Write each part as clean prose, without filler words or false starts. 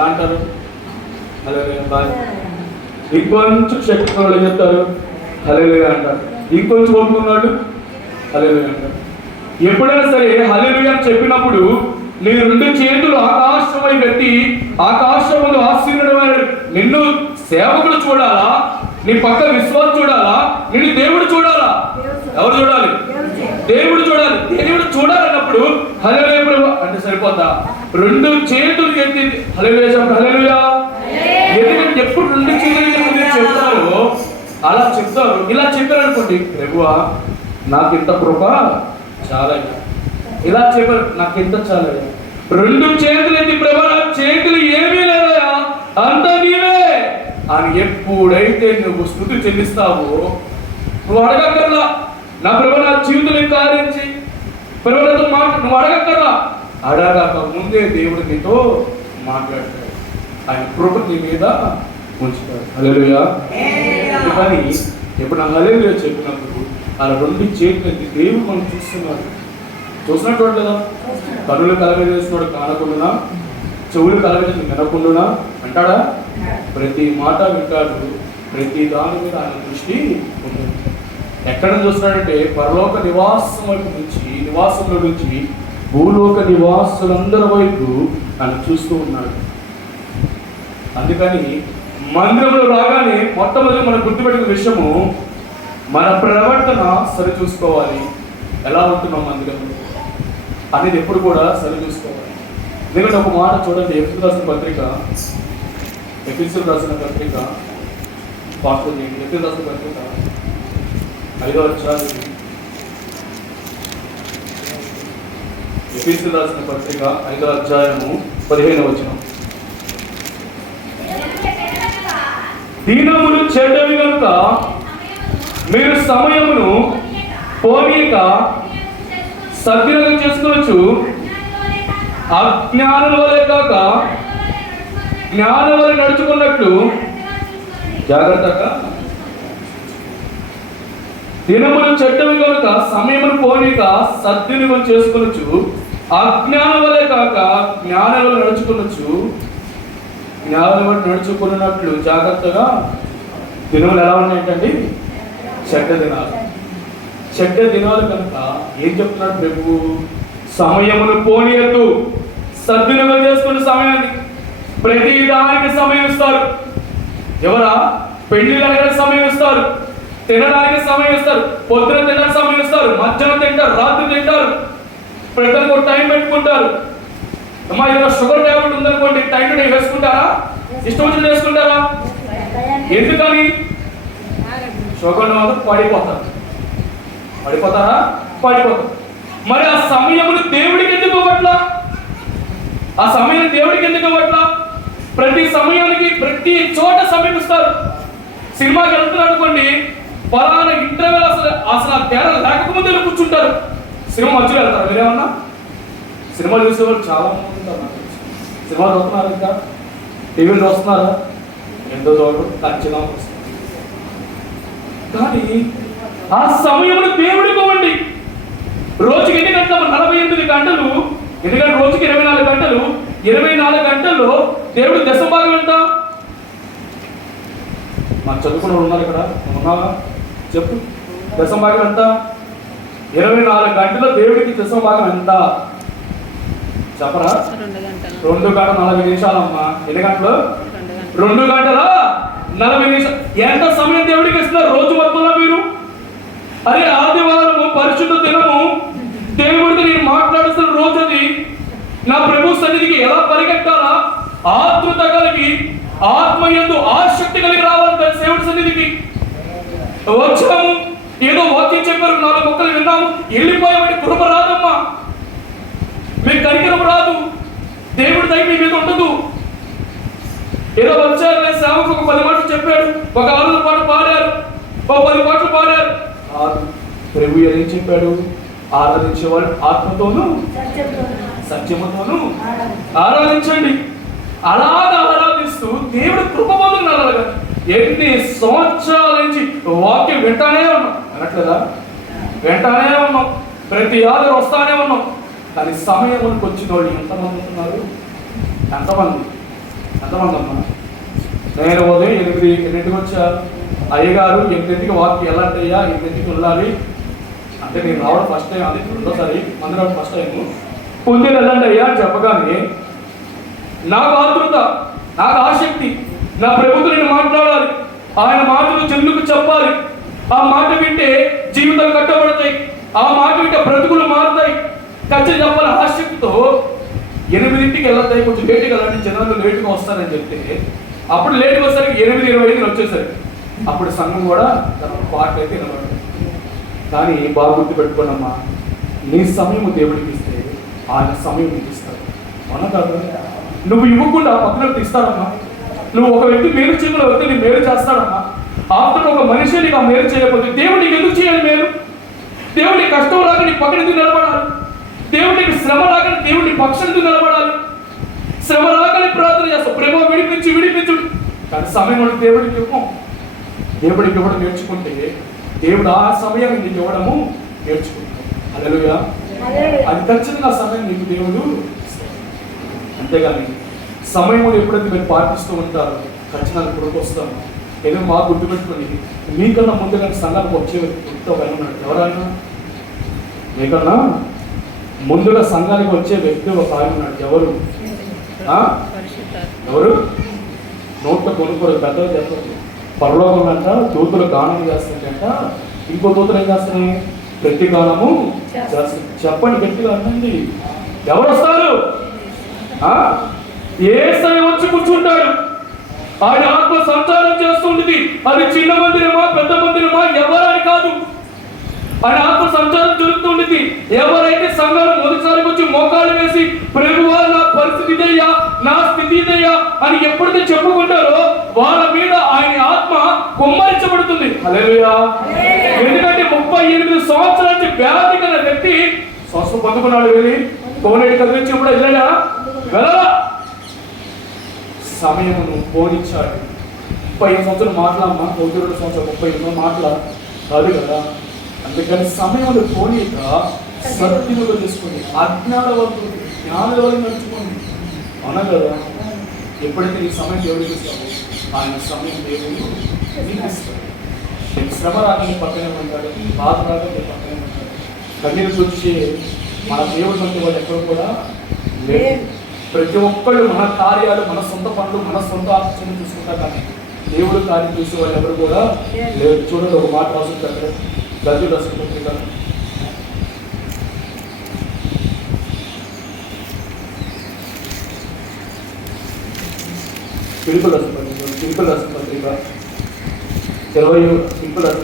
ఎలా అంటారు? హల్లెలూయా బాయ్. ఇంకొంచెం శక్తి వాళ్ళు ఏం చెప్తారు? హల్లెలూయా అంటారు. ఇంకొంచెం ఒప్పుకున్నాడు హల్లెలూయా అంటారు. ఎప్పుడైనా సరే హల్లెలూయా అని చెప్పినప్పుడు నీ రెండు చేతులు ఆకాశమై పెట్టి ఆకాశములు ఆశీర్వాదమైన నిన్ను సేవకులు చూడాలా, నీ పక్క విశ్వాసం చూడాలా, నిన్ను దేవుడు చూడాలా? ఎవరు చూడాలి? దేవుడు చూడాలి. దేవుడు చూడాలన్నప్పుడు హల్లెలూయా ప్రభు అంటే సరిపోతా? రెండు చేతులు ఎత్తి హల్లెలూయా చెప్పండి. హల్లెలూయా. ఎందుకంటే ఎప్పుడు రెండు చేతులు చెప్తారో అలా చెప్తారు. ఇలా చెప్పారు అనుకోండి, ప్రభువా నాకు ఇంత కృప చాలా, ఇలా చెప్పారు నాకు ఇంత చాలా. రెండు చేతులు ఎత్తి ప్రభు నా చేతులు ఏమీ లేదా అంత నీవే అని ఎప్పుడైతే నువ్వు స్తుతి చెల్లిస్తావో నువ్వు అడగక్కర్లా, నా ప్రభు నా జీవితం కారించి ప్రభుత్వం నువ్వు అడగక్కర్లా. అడగక ముందే దేవుడు నీతో మాట్లాడతాడు. ఆయన కృప నీ మీద ఉంచుతాడు. హల్లెలూయా. కానీ ఎప్పుడు హల్లెలూయా చెప్పినప్పుడు అలా రెండు చేతులు దేవుడు మనం చూస్తున్నాడు. చూసినట్టు కదా, కనులు కలగజేస్తున్నాడు కానకుండా, చెవులు కలగజేసి వినకుండా అంటాడా? ప్రతి మాట వింటాడు. ప్రతి దాని మీద ఆయన దృష్టి ఉంటుంది. ఎక్కడ చూస్తున్నాడంటే పరలోక నివాసంలో నుంచి భూలోక నివాసులందరి వైపు ఆయన చూస్తూ ఉన్నాడు. అందుకని మందిరంలో రాగానే మొట్టమొదటి మనం గుర్తుపెట్టిన విషయము మన ప్రవర్తన సరి చూసుకోవాలి. ఎలా ఉంటున్నాం మందిరంలో అనేది ఎప్పుడు కూడా సరి చూసుకోవాలి. ఎందుకంటే ఒక మాట చూడండి, ఎఫెసీయులకు రాసిన పత్రిక ఎఫెసీయులకు రాసిన పత్రిక 5వ అధ్యాయం, ఎఫెసీయులకు రాసిన పత్రిక 5వ అధ్యాయము 15వ వచనం. దినములు చెడ్డవి కనుక మీరు సమయమును పోనీయక సద్వినియోగం చేసుకోవచ్చు. అజ్ఞానుల వలె కాక జ్ఞానం వలె నడుచుకున్నట్లు జాగ్రత్తగా. దినములు చెడ్డవి కనుక సమయమును పోనీక సద్వినియోగం చేసుకోవచ్చు. అజ్ఞానం వలె కాక జ్ఞానం వలె నడుచుకోవచ్చు. జ్ఞానం వలె నడుచుకున్నట్లు జాగ్రత్తగా. దినములు ఎలా ఉన్నాయంటండి? చెడ్డ దినాలు. చెడ్డ దినాలు కనుక ఏం చెప్తున్నాడు ప్రభు? సమయమును పోనీయద్దు, సద్వినియోగం చేసుకున్న సమయాన్ని. ప్రతి దానికి సమయం ఇస్తారు. ఎవరా? పెళ్లిళ్ళు అడగడానికి సమయం ఇస్తారు, తినడానికి సమయం ఇస్తారు, పొద్దున తినడానికి సమయం ఇస్తారు, మధ్యాహ్నం తింటారు, రాత్రి తింటారు. ప్రతి ఒక్క టైం పెట్టుకుంటారు. అమ్మా ఏదైనా షుగర్ ట్యాబ్లెట్ ఉందనుకోండి, టైం టు టైం వేసుకుంటారా? ఇష్టం వచ్చిన వేసుకుంటారా? ఎందుకని? షుగర్ మాత్రం పడిపోతారు. పడిపోతారా? పడిపోతారు. మరి ఆ సమయమును దేవుడికి ఎందుకు ఇవ్వట్లా? ఆ సమయం దేవుడికి ఎందుకు ఇవ్వట్లా? ప్రతి సమయానికి ప్రతి చోట సమయం ఇస్తారు. సినిమాకి వెళ్తున్నారు అనుకోండి, పలానా ఇంటర్వెల్ అసలు తేడా లేకపోతే కూర్చుంటారు. సినిమా మధ్యలో వెళ్తారు. మీరేమన్నా సినిమాలు చూసేవాళ్ళు చాలా మంది ఉంటారు. సినిమాలు చూస్తున్నారు, ఇంకా టీవీలు చూస్తున్నారా? ఎంతో చూడరు, ఖచ్చితంగా వస్తారు. కానీ ఆ సమయంలో దేవుడికి ఇవ్వండి. రోజుకి ఎన్ని గంటలు? 48 గంటలు. ఎందుకంటే రోజుకి 24 గంటలు. 24 గంటల్లో దేవుడు దశభాగం ఎంత? మాకు చదువుకున్న ఉన్నారు ఇక్కడ, ఉన్నావా? చెప్పు, దశభాగం ఎంత? 24 గంటల్లో దేవుడికి దశభాగం ఎంత చెప్పరా? 2 గంటల 40 నిమిషాలమ్మా. ఎన్ని గంటలు? 2 గంటల 40 నిమిషాలు. ఎంత సమయం దేవుడికి ఇస్తున్నారు రోజు మొత్తంలో మీరు? అరే ఆదివారము పరిశుద్ధ దినము, దేవుడితో నేను మాట్లాడుతున్న రోజు అది. నా ప్రభు సన్నిధికి ఎలా పరిగెట్టాలా? ఆతృత కలిగి, ఆత్మయందు ఆసక్తి కలిగి రావాలంటే దేవుడి సన్నిధికి వచ్చాము. ఏదో వాక్యం చెప్పారు, 4 ముక్కలు విన్నాము, వెళ్ళిపోయామని కృప రాదమ్మా. మీకు కనికరం రాదు. దేవుడి దయ మీ మీద ఉండదు. ఏదో వచ్చారు, సేవకు ఒక 10 మాటలు చెప్పాడు, ఒక 6 పాటలు పాడారు, ఒక 10 పాటలు పాడారు. ప్రభు ఏం చెప్పాడు? ఆరాధించేవాడు ఆత్మతోనూ సత్యముతోనూ ఆరాధించండి. అలాగా ఆరాధిస్తూ దేవుడు కృప పొందుతున్నారు. ఎన్ని సంవత్సరాల నుంచి వాక్యం వింటానే ఉన్నాం, అనట్లేదా? వింటానే ఉన్నాం, ప్రతి ఆధారం వస్తానే ఉన్నాం. కానీ సమయానికి వచ్చిన వాళ్ళు ఎంతమంది ఉంటున్నారు? ఎంతమంది? ఎంతమందమ్మా? నేను ఉదయం 8కి వచ్చా, అయ్యగారు 8కి వాక్యం ఎలా అయ్యా 8కి వెళ్ళాలి అంటే నేను రావడం ఫస్ట్ టైం, అది రెండోసారి మంది రావడం ఫస్ట్ టైం. పొద్దున్న వెళ్ళండి అయ్యా అని చెప్పగానే నాకు ఆతృత, నాకు ఆసక్తి, నా ప్రభుత్వం నేను మాట్లాడాలి, ఆయన మాటలు జనులకు చెప్పాలి, ఆ మాట వింటే జీవితాలు కట్టబడతాయి, ఆ మాట వింటే బ్రతుకులు మారుతాయి, ఖచ్చితంగా చెప్పాలి ఆసక్తితో 8కి వెళ్ళతాయి, కొంచెం లేటుగా వెళ్ళండి జనాలు లేటుగా వస్తారని చెప్తే అప్పుడు లేటుగా వచ్చేసరికి 8:25 వచ్చేసరికి అప్పుడు సంఘం కూడా పాట అయితే నిలబడింది. కానీ బాగా గుర్తుపెట్టుకోనమ్మా, నీ సమయం దేవుడికి ఇస్తే ఆయన సమయం నీకు ఇస్తాడు. అవునా కాదు? నువ్వు ఇవ్వకుండా పక్కన ఇస్తాడమ్మా. నువ్వు ఒక వ్యక్తి మేలు చేయకుండా వ్యక్తి నీ మేలు చేస్తాడమ్మా. ఆఫ్టర్ ఒక మనిషి నీకు ఆ మేలు చేయకపోతే దేవుడు నీకు ఎందుకు చేయాలి మేలు? దేవుడి కష్టం రాక నీ పక్కన ఎందుకు నిలబడాలి? దేవుడికి శ్రమ రాక దేవుడి పక్షం ఎందుకు నిలబడాలి? శ్రమ రాకని ప్రార్థన చేస్తావు, ప్రేమ విడిపించు. కానీ సమయం దేవుడికి ఇవ్వం. దేవుడికి ఇవ్వడం నేర్చుకుంటే దేవుడు ఆ సమయాన్ని నీకు ఇవ్వడము నేర్చుకుంటాడు. హల్లెలూయా. అది ఖచ్చితంగా సమయం నీకు దేవుడు. అంతేగాని సమయంలో ఎప్పుడైతే మీరు పాటిస్తూ ఉంటారో ఖచ్చితంగా కొడుకు వస్తాము. ఏదో మాకు గుర్తుపెట్టుకొని మీకన్నా ముందుగా సంఘానికి వచ్చే వ్యక్తి ఒక ఆయన ఉన్నాడు. ఎవరైనా మీకన్నా ముందుగా సంఘానికి వచ్చే వ్యక్తి ఒక ఆయన ఉన్నాడు. ఎవరు? నోట్లో కొనుక్కోరు, పెద్దలు చెప్పండి. పరలోకం అంట దూతలు గానం చేస్తుందంట, ఇంకో దూతలు ఏం చేస్తున్నాయి? ప్రతి గానము చేస్తుంది. చెప్పండి గట్టిగా అనండి. ఎవరు వస్తారు? యేసయ్య వచ్చి కూర్చుంటాడు. ఆయన ఆత్మ సంచారం చేస్తుంటుంది. అది చిన్న మందిరమా పెద్ద మందిరమా ఎవరని కాదు, ఆయన ఆత్మ సంచారం జరుగుతుంటుంది. ఎవరైతే సంఘాలు మొదటిసారి వచ్చి మోకాలు వేసి ప్రభువా నా పరిస్థితి ఇదయ్యా, నా స్థితి ఇదయ్యా అని ఎప్పుడైతే చెప్పుకుంటారో వాళ్ళ మీద ఆయన ఆత్మ కుమ్మరించబడుతుంది. హల్లెలూయా. ఎందుకంటే 38 సంవత్సరాల నుంచి వ్యాధి గల వ్యక్తి స్వస్థ పొందుకున్నాడు. వెళ్ళి కోనేటి కదిలించినప్పుడు వెళ్ళడా? వెళ్ళరా? సమయమును పోనిచ్చాడు. 35 సంవత్సరాలు మాట్లాడమ్మా, 32 సంవత్సరాలు 38 మాటలా కాదు కదా. అందుకని సమయంలో పోనీక సత్యములు తీసుకొని అజ్ఞానవంతులు జ్ఞానుల వల్ల నడుచుకోండి. అవునా కదా? ఎప్పుడైతే నీ సమయం దేవుడికి ఇస్తావు ఆయన సమయం దేవుడు నీకు ఇస్తాడు. శ్రమ రాగానే పక్కనే ఉంటాడు, బాధ రాగానే పక్కనే ఉంటాడు. కన్నీరు చూసి మన దేవుడు వంటి వాళ్ళు ఎక్కడ కూడా లేదు. ప్రతి ఒక్కళ్ళు మన కార్యాలు, మన సొంత పనులు, మన సొంత ఆలోచనలు చూసుకుంటారు. కానీ దేవుడు కార్యం చూసే వాళ్ళు ఎవరు కూడా లేదు. చూడండి, ఒక మాట రాసుకుంటారు. గద్యులు రాసిన పత్రిక పిలుపుల రాసిన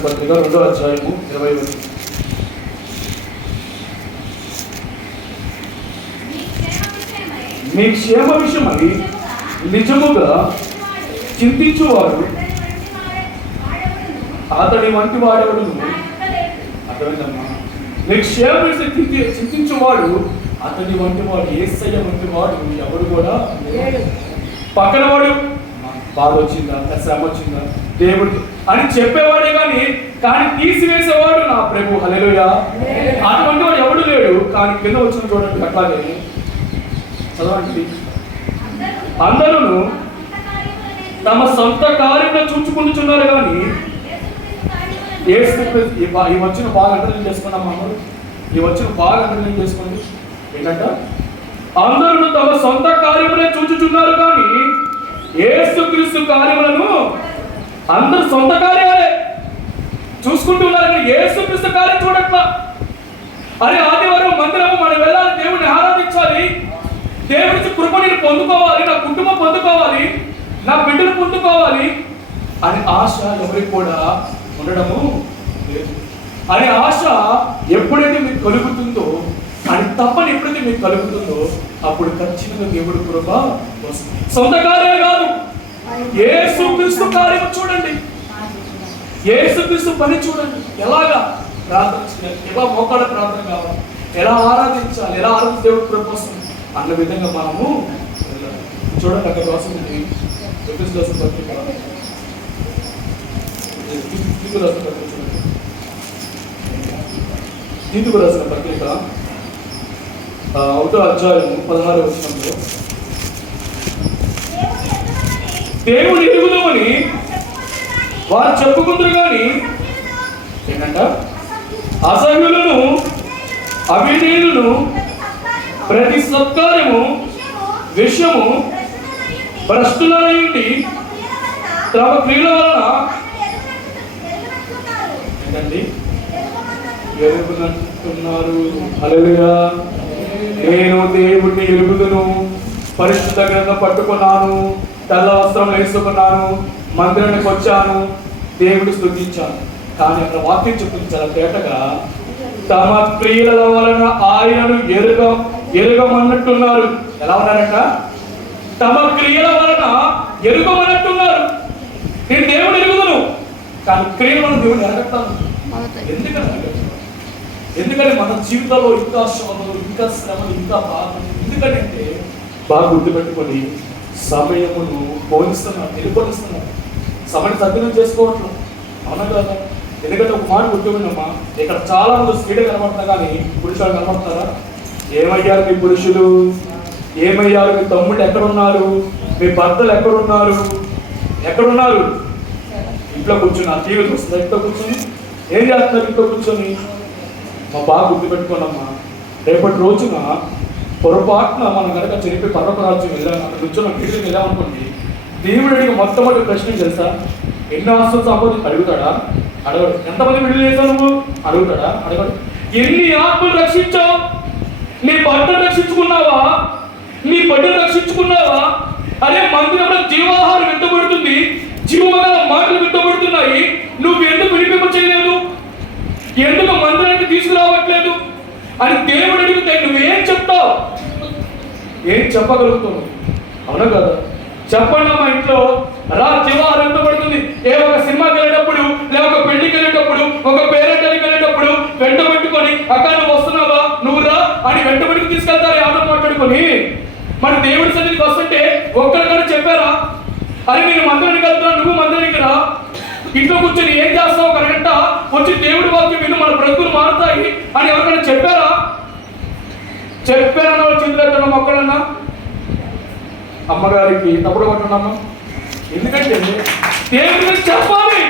పత్రిక 2వ అధ్యాయము 20. మీ క్షేమ విషయమని నిజముగా చింతించువాడు అతడి వంటి వాడెవడును. అర్థమైందమ్మా? మీ క్షేమ విషయం చింతించువాడు అతడి వంటి వాడు, యేసయ్య వంటి వాడు ఎవడు కూడా పక్కన వాడు బాధ వచ్చిందా, శ్రమ వచ్చిందా దేవుడు అని చెప్పేవాడే కానీ తీసివేసేవాడు నా ప్రభు. హల్లెలూయా. అటువంటి వాడు ఎవడు లేడు. కానీ కింద వచ్చిన చూడండి, అట్లాగే చదవండి. అందరూ తమ సొంత కార్యంలో చూచుకుంటున్నారు కానీ ఈ వచ్చిన బాగా అండర్లైన్ చేసుకున్నాం. ఈ వచ్చిన బాగా అండర్లైన్ చేసుకోండి. ఏంటంట? అందరూ తమ సొంత కార్యములే చూచుచున్నారు కానీ యేసుక్రీస్తు కార్యములను అందరు సొంత కార్యాలే చూసుకుంటున్నారు కానీ యేసుక్రీస్తు కార్యం చూడట్లా. అరే ఆదివారం మందిరము మనం వెళ్ళాలి, దేవుడిని ఆరాధించాలి, దేవుడి కృపని పొందుకోవాలి, నా కుటుంబం పొందుకోవాలి, నా బిడ్డను పొందుకోవాలి అని ఆశ ఎవరికి కూడా ఉండడము లేదు. అనే ఆశ ఎప్పుడైతే మీకు కలుగుతుందో, అని తప్పని ఎప్పుడైతే మీకు కలుగుతుందో అప్పుడు ఖచ్చితంగా దేవుడి కృప వస్తుంది. సొంత కార్యాలు కాదు, యేసుక్రీస్తు కార్యం చూడండి, యేసుక్రీస్తు పని చూడండి. ఎలాగా ప్రార్థన చేయాలి, ఎలా మోకాళ్ళ ప్రార్థన కావాలి, ఎలా ఆరాధించాలి, ఎలా ఆరాధన దేవుడి కృప వస్తుంది అన్న విధంగా మనము చూడండి. అక్కడ రాసింది ఎఫెసీయులకు రాసిన పత్రిక తీతుకు రాసిన పత్రిక 1వ అధ్యాయము 16వ వచనంలో దేవుని ఎరుగుదామని వారు చెప్పుకుందరు కానీ ఏంటంట అసహ్యులను అవినీయులను ప్రతి సత్కార్యము విషయము భ్రష్టులైంది తమ క్రియల వలన ఏంటండి ఎరుగునంటున్నారు. హల్లెలూయా. నేను దేవుడిని ఎరుగుదును, పరిశుద్ధ గ్రంథం పట్టుకున్నాను, తెల్ల వస్త్రం వేసుకున్నాను, మందిరానికి వచ్చాను, దేవుడి స్తుతించాను. కానీ అక్కడ వాక్యం చెప్తుంది చాలా తేటగా, తమ క్రియల వలన ఆయనను ఎరుగమన్నట్టున్నారు. ఎలా ఉన్నారంట? తమ క్రియల వలన ఎరుగమన్నట్టున్నారు. నేను దేవుడు ఎరుగుదును, కానీ క్రియల వలన దేవుడిని ఎరగతాను. ఎందుకంటే మన జీవితంలో ఇంకా శోధనలు, ఇంకా శ్రమలు, ఇంకా బాధలు. ఎందుకంటే బాగా గుర్తుపెట్టుకొని సమయమును పోలిస్తున్నారు, నిలుపొలుస్తున్నారు, సమయాన్ని సద్వినియోగం చేసుకోవట్లేదు. అవునా కదా? ఎందుకంటే ఒక మాట గుర్తుపోయినమ్మా, ఇక్కడ చాలా మంది స్త్రీలు కనబడుతున్నారు కానీ పురుషులు కనబడతారా? ఏమయ్యారు మీ పురుషులు? ఏమయ్యారు మీ తమ్ముళ్ళు? ఎక్కడున్నారు? మీ భర్తలు ఎక్కడున్నారు? ఎక్కడున్నారు? ఇంట్లో కూర్చున్నారు, టీవీ చూస్తున్నారు. ఇంట్లో కూర్చొని ఏం చేస్తున్నారు? ఇంట్లో కూర్చొని మా బాగా గుర్తుపెట్టుకోండమ్మా, రేపటి రోజున పొరపాటున మనం కనుక చనిపోయి పర్వత రాజ్యం వెళ్ళాను, అక్కడ కూర్చొని టీవీకి వెళ్ళామనుకోండి, దేవుడు అడిగి మొట్టమొదటి ప్రశ్న తెలుసా? ఎన్ని ఆస్తులు సంపాదించి అడుగుతాడా? అడగడు. ఎంతమంది విడుదల చేశావు నువ్వు? అడుగుతాడా? అడగడు. ఎన్ని ఆత్మలు రక్షించావు? నీ భర్తను రక్షించుకున్నావా? నీ బిడ్డను రక్షించుకున్నావా? అదే మందిరంలో జీవాహారం వెంటబడుతుంది, జీవగల మాటలు వెంటబడుతున్నాయి, నువ్వు ఎందుకు వినిపింప చేయలేదు? ఎందుకు మందిరానికి తీసుకురావట్లేదు అని దేవుడు అడిగితే నువ్వేం చెప్తావు? ఏం చెప్పగలుగుతావు? అవునా కదా? చెప్పండి. మా ఇంట్లో జీవాహారం వెంటబడుతుంది. ఏ ఒక సినిమాకి వెళ్ళేటప్పుడు, లేదా ఒక పెళ్లికి వెళ్ళేటప్పుడు, ఒక పేరెంటానికి వెళ్ళేటప్పుడు వెంట పెట్టుకొని అక్కడ నువ్వు వస్తున్నావా, నువ్వు రా అని వెంట పెట్టుకు తీసుకెళ్తారు ఎవరో మాట్లాడుకొని. మరి దేవుడి సన్నిధికి వస్తుంటే ఒక్కరికైనా చెప్పారా? అని నేను మందిరానికి వెళ్తున్నా, నువ్వు మందిరానికి రా, ఇంట్లో కూర్చొని ఏం చేస్తావు? ఒక గంట వచ్చి దేవుడి వాక్యం విను, మన బ్రతుకులు మారుతాయి అని ఎవరికైనా చెప్పారా? చెప్పారన్న వాళ్ళు చింతలేద్దడం ఒక్కడన్నా? అమ్మగారికి తప్పుడు పట్టున్నామా? ఎందుకంటే దేవుడి మీద చెప్పాలి,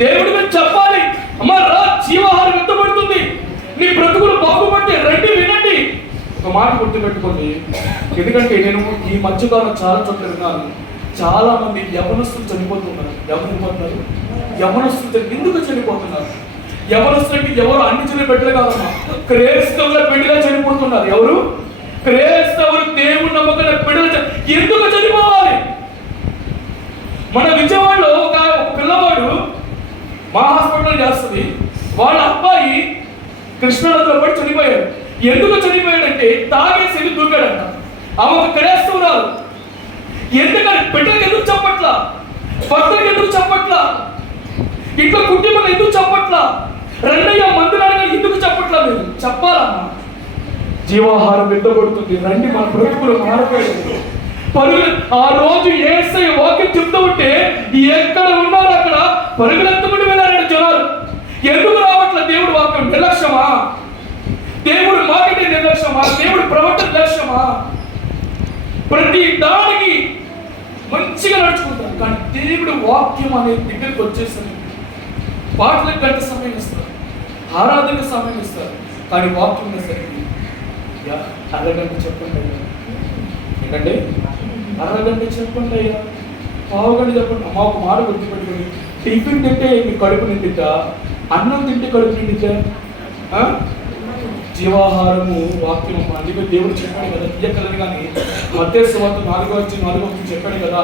దేవుడి మీద చెప్పాలి. అమ్మ రా, జీవాహారం వెంటబడుతుంది, నీ బ్రతుకులు బాగుపడితే రండి వినండి. ఒక మాట గుర్తుపెట్టుకోండి. ఎందుకంటే నేను ఈ మధ్యకాలం చాలా చోట్ల విన్నాను, చాలా మంది యవనస్తులు చనిపోతున్నారు. చనిపోతున్నారు యవనస్తులు ఎందుకు చనిపోతున్నారు? యవనస్తులకి ఎవరు అన్ని చిన్న బిడ్డలు కాదమ్మా, క్రైస్తవుల బిడ్డగా చనిపోతున్నారు. ఎవరు? క్రైస్తవులు దేవుడు నమ్మకం బిడ్డలు. ఎందుకు చనిపోవాలి? మన విజయవాడలో ఒక పిల్లవాడు మా హాస్పిటల్ చేస్తుంది, వాళ్ళ అబ్బాయి కృష్ణానదిలో పడి చనిపోయాడు. ఎందుకు చనిపోయాడంటే తాగేసి దూకాడంట. ఆమె ఒక క్రైస్తవురాలు. ఎందుకని? బిడ్డలకు ఎందుకు చెప్పట్లా? భర్తలకు ఎందుకు చెప్పట్లా? ఇంట్లో కుటుంబాలు ఎందుకు చెప్పట్లా? రెండయ్య మందిరాలుగా ఎందుకు చెప్పట్లా? మీరు చెప్పాలమ్మా. జీవాహారం వెంటబడుతుంది, రండి మన బ్రతుకులు మారిపోయింది. పరుగులు ఆ రోజు యేసయ్య వాక్యం చెప్తూ ఉంటే ఎక్కడ ఉన్నారు అక్కడ పరుగులెత్తుకుంటూ వెళ్ళారండి జనాలు. ఎందుకు రావట్ల? దేవుడు వాక్యం నిర్లక్ష్యమా? దేవుడు మాటకి నిర్లక్ష్యమా? దేవుడు ప్రవర్తన నిర్లక్ష్యమా? ప్రతి దానికి మంచిగా నడుచుకుంటారు, కానీ దేవుడు వాక్యం అనే దగ్గరికి వచ్చేసరికి పాటలకు గంట సమయం ఇస్తారు, ఆరాధన సమయం ఇస్తారు, కానీ వాక్యం సరికి అరగంట చెప్పండి అయ్యా. ఎందుకంటే అరగంట చెప్పండి అయ్యా, పావుగంట చెప్పండి. అమ్మ ఒక మాట గుర్తుపెట్టుకుని, టిఫిన్ తింటే మీ కడుపు నిండిద్దా? అన్నం తింటే కడుపు నిండిద్దా? జీవాహారము వాక్యం. అందుకే దేవుడు చెప్పాడు కదా, తీయకలని. కానీ మత్తయి సువార్త 4:4 చెప్పాడు కదా,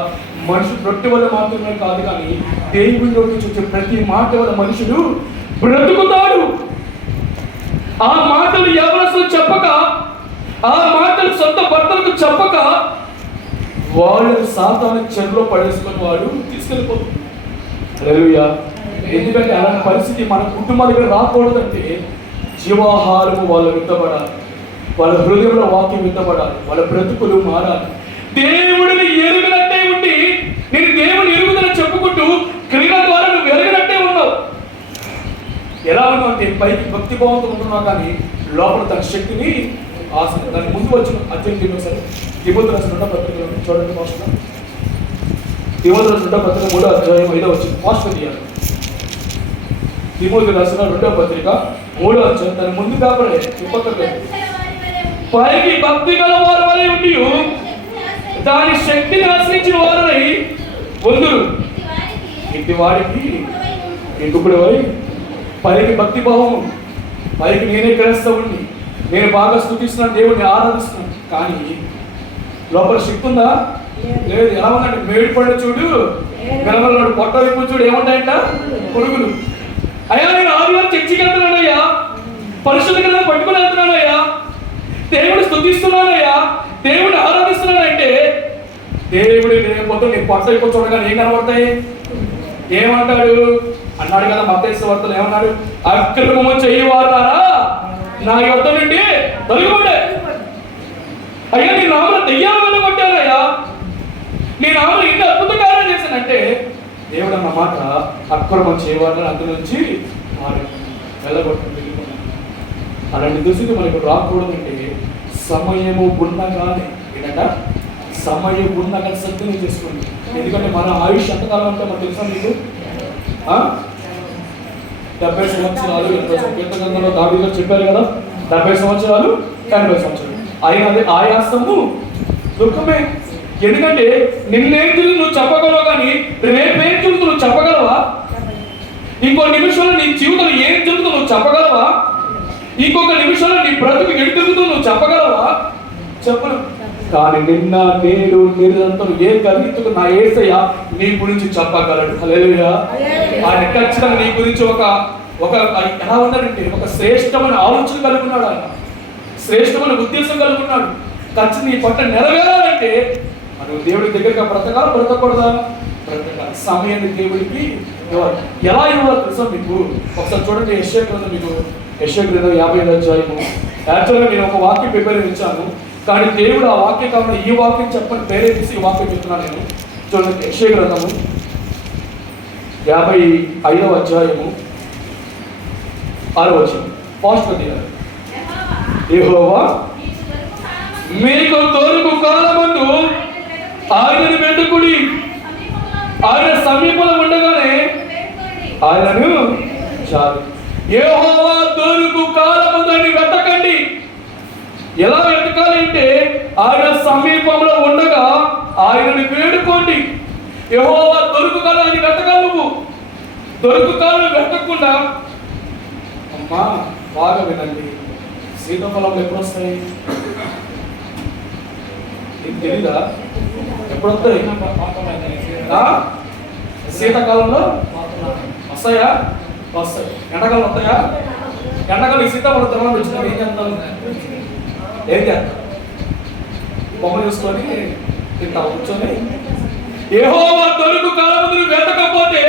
మనుషుడు రొట్టె వల్ల మాత్రమే కాదు కానీ దేవుడి నుంచి వచ్చే ప్రతి మాట వల్ల మనుషుడు బ్రతుకుతాడు. ఆ మాటలు ఎవరసలు చెప్పక, ఆ మాటలు సొంత భర్తలకు చెప్పక వాళ్ళని సాతాను చెరలో పడేసుకుని వాడు తీసుకెళ్ళిపోతుంది. హల్లెలూయా. ఎందుకంటే అలాంటి పరిస్థితి మన కుటుంబాల దగ్గర రాకూడదంటే జీవాహారము వాళ్ళు విత్తబడాలి, వాళ్ళ హృదయంలో వాక్యం విత్తబడాలి, వాళ్ళ బ్రతుకులు మారాలి. దేవుడిని ఎరుగినట్టే ఉండి నేను దేవుని ఎరుగుదని చెప్పుకుంటూ క్రియల ద్వారా నువ్వు ఎరగినట్టే ఉన్నావు. ఎలా ఉన్నావు అంటే పైకి భక్తి భావంతో ఉంటున్నావు, కానీ లోపల తన శక్తిని దాని ముందు వచ్చిన అత్యంత ఒకసారి తిమోతి రాసిన పత్రికలను చూడండి. తిమోతిలో 2వ పత్రిక 3వ అధ్యాయం 5వ వచనం ఫాస్ట్ తీయాలి. తిమోతి రాసిన 2వ పత్రిక 3వ అధ్యాయం దాని ముందు కాపడే చెప్పక్కర్లేదు. పైకి భక్తి గల వారి వలె ఉండి దాని శక్తిని ఆశ్రయించిన వారిని పొందురు. ఇంటి వారికి ఇంకొకటి పైకి భక్తి భావం, పైకి నేనే క్రైస్తవుడిని, నేను బాగా స్తుతిస్తున్నాను, దేవుడిని ఆరాధిస్తున్నాను, కానీ లోపల శక్తి ఉందా? లేదు. ఎలా ఉందంటే మేడి పళ్ళు చూడు, గలగలడు పొట్ట వైపు చూడు, ఏముంటాయంట? పురుగులు. అయ్యా నేను ఆదివారం చర్చికి వెళ్తున్నానయ్యా, పరిశుద్ధ గ్రంథం పట్టుకుని వెళ్తున్నానయ్యా, దేవుడు స్తుతిస్తున్నానయ్యా, దేవుడిని ఆరాధిస్తున్నానంటే దేవుడు లేకపోతే నీ పొట్ట వైపు చూడగానే ఏం కనబడతాయి? ఏమంటాడు అన్నాడు కదా మత్తయి సువార్తలో, ఏమన్నాడు? అక్రమము చేయవారా నా యొద్ద నుండి తొలగిపోండి. అయ్యా నీ నామలో దెయ్యాలు వెళ్ళగొట్టారయ్యా, నీ నామలో ఇంత అద్భుత కార్యం చేశానంటే దేవుడు అన్న మాట అక్రమం చేయవాలని అందు నుంచి వెళ్ళగొట్టండి. అలాంటి దుస్థితి మనకు రాకూడదంటే సమయము ఉండగానే ఏంటంట, సమయం ఉండగా సద్వినియోగం చేసుకోండి. ఎందుకంటే మన ఆయుష్ ఎంతకాలం అంటే మనకు తెలుసా మీకు? 70 సంవత్సరాలు. కీర్తనలో దావీదు గారు చెప్పారు కదా, 70 సంవత్సరాలు 80 సంవత్సరాలు. అయినా అదే ఆయాసము దుఃఖమే. ఎందుకంటే నిన్నేం తెలుసు నువ్వు చెప్పగలవు, కానీ రేపేం తెలుసు నువ్వు చెప్పగలవా? ఇంకో నిమిషంలో నీ జీవితంలో ఏం జరుగుతుందో నువ్వు చెప్పగలవా? ఇంకొక నిమిషంలో నీ బ్రతుకు ఎడుతుందో నువ్వు చెప్పగలవా? చెప్పను. కానీ నిన్న నేడు నిరంతరం ఏ కలిగితుకు నా యేసయ్య నీ గురించి చెప్పగలడు. హల్లెలూయా. ఆయన ఖచ్చితంగా నీ గురించి ఒక ఎలా ఉన్నాడంటే ఒక శ్రేష్టమైన ఆలోచన కలిగి ఉన్నాడు. ఆయన శ్రేష్టమైన ఉద్దేశం కలిగి ఉన్నాడు. ఖచ్చితంగా నీ పట్ల నెరవేరాలంటే మనం దేవుడి దగ్గరగా బ్రతకూడదా? బ్రతకాలి. సమయాన్ని దేవుడికి ఎలా ఇవ్వాలి తెలుసా మీకు? ఒకసారి చూడండి, యెషయా గ్రంథం, మీకు యెషయా గ్రంథం 50వ అధ్యాయము. యాక్చువల్గా నేను ఒక వాక్యం ప్రిపేర్ ఇచ్చాను, కానీ దేవుడు ఆ వాక్యం కాకుండా ఈ వాక్యం చెప్పని పేరే తీసి ఈ వాక్యం చెప్తున్నాను నేను. చూడండి, యెషయా గ్రంథము 55వ అధ్యాయము 6వ వచనం. ఫాస్ట్ తీయాలి. యెహోవా మీకు దొరుకు కాలమందు ఆయనను వెతుకుడి, ఆయన సమీపంలో ఉండగానే ఆయనను చాలు. యెహోవా దొరుకు కాలమందు ఆయన వెతకండి. ఎలా వెతకాలి అంటే ఆయన సమీపంలో ఉండగా ఆయనను వేడుకోండి. యెహోవా దొరుకు కాలం అని వెతకాలి. నువ్వు దొరుకు కాలం వెతకకుండా అమ్మా బాగా వినండి, సీతాఫలం ఎప్పుడు వస్తాయి నీకు తెలీదా? ఎప్పుడు వస్తాయి? శీతాకాలంలో వస్తాయా? వస్తాయి. ఎండాకాలం వస్తాయా? ఎండాకాలం ఈ సీతాఫలం తినాలని వచ్చిన ఏం చేస్తాను? ఏం చేస్తాం? బొమ్మ చూసుకొని తింటా కూర్చొని. యెహోవా దొరుకు కాలమును వెతకపోతే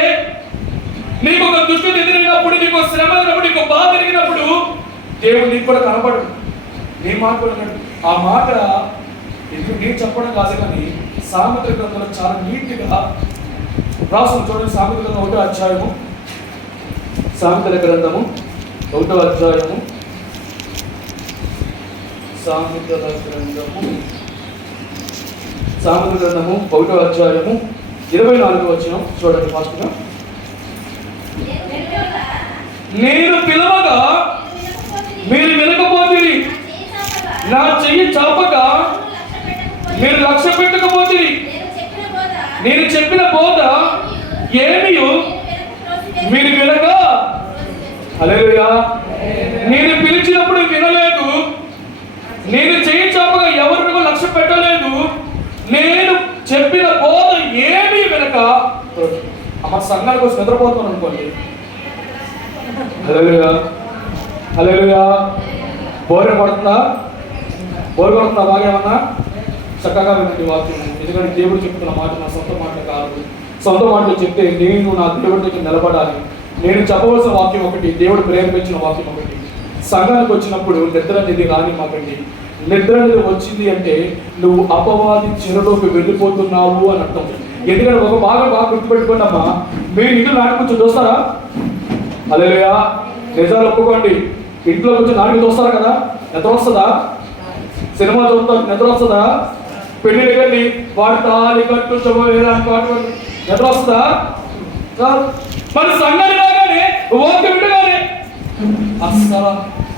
నీకు ఒక దుష్టుడు ఎదురైనప్పుడు, నీకు శ్రమ అయినప్పుడు, నీకు బాధ జరిగినప్పుడు దేవుడు నీకు కూడా కనపడు. నీ మాట కూడా ఆ మాట ఎందుకు నేను చెప్పడం కాదు, కానీ సామెతల గ్రంథంలో చాలా నీట్గా రాసులు. చూడండి, సామెతల గ్రంథం 1వ అధ్యాయము, సామెతల గ్రంథము 1వ అధ్యాయము, సామెతల గ్రంథము 1వ అధ్యాయము 24వ వచనం చూడండి ఫాస్ట్గా. నేను పిలవగా మీరు వినకపోతిరి, నా చెయ్యి చాపగా మీరు లక్ష్య పెట్టకపోతిరి, నేను చెప్పిన బోధ ఏమియు మీరు వినగా. హల్లెలూయా. నేను పిలిచినప్పుడు వినలేదు, నేను చెయ్యి చాపగా ఎవరినో లక్ష్య పెట్టలేదు, నేను చెప్పిన బోధ ఏమీ వినక. అమ్మ సంఘానికి వచ్చి నిద్రపోతాను అనుకోండి. హల్లెలూయా. హల్లెలూయా. బోర్ కొడుతుందా? బోర్ కొడుతుందా? బాగేమన్నా చక్కగా వినండి వాక్యం. ఎందుకంటే దేవుడు చెప్తున్న మాట నా సొంత మాట కాదు. సొంత మాటలు చెప్తే నేను నా దేవుడి దగ్గర నిలబడాలి. నేను చెప్పవలసిన వాక్యం ఒకటి, దేవుడు ప్రేరేపించిన వాక్యం ఒకటి. సంఘానికి వచ్చినప్పుడు నిద్ర అనేది రాని మాకండి. నిద్ర అనేది వచ్చింది అంటే నువ్వు అపవాది చెరలోకి వెళ్ళిపోతున్నావు అని అర్థం. ఎందుకంటే ఒక బాగా గుర్తుపెట్టుకోండి అమ్మా, మీరు ఇంట్లో నాటి కొంచెం చూస్తారా? హల్లెలూయా. నిజాలు ఒప్పుకోండి. ఇంట్లో కొంచెం నాటికి చూస్తారా కదా? నిద్ర వస్తుందా? సినిమా చూస్తారు, నిద్ర వస్తుందా? పెళ్లి కానీ వాడు తాళి కట్టు నిద్ర వస్తుందా? మరి సంఘాన్ని రాగానే ఓకే విడగానే అస్సలు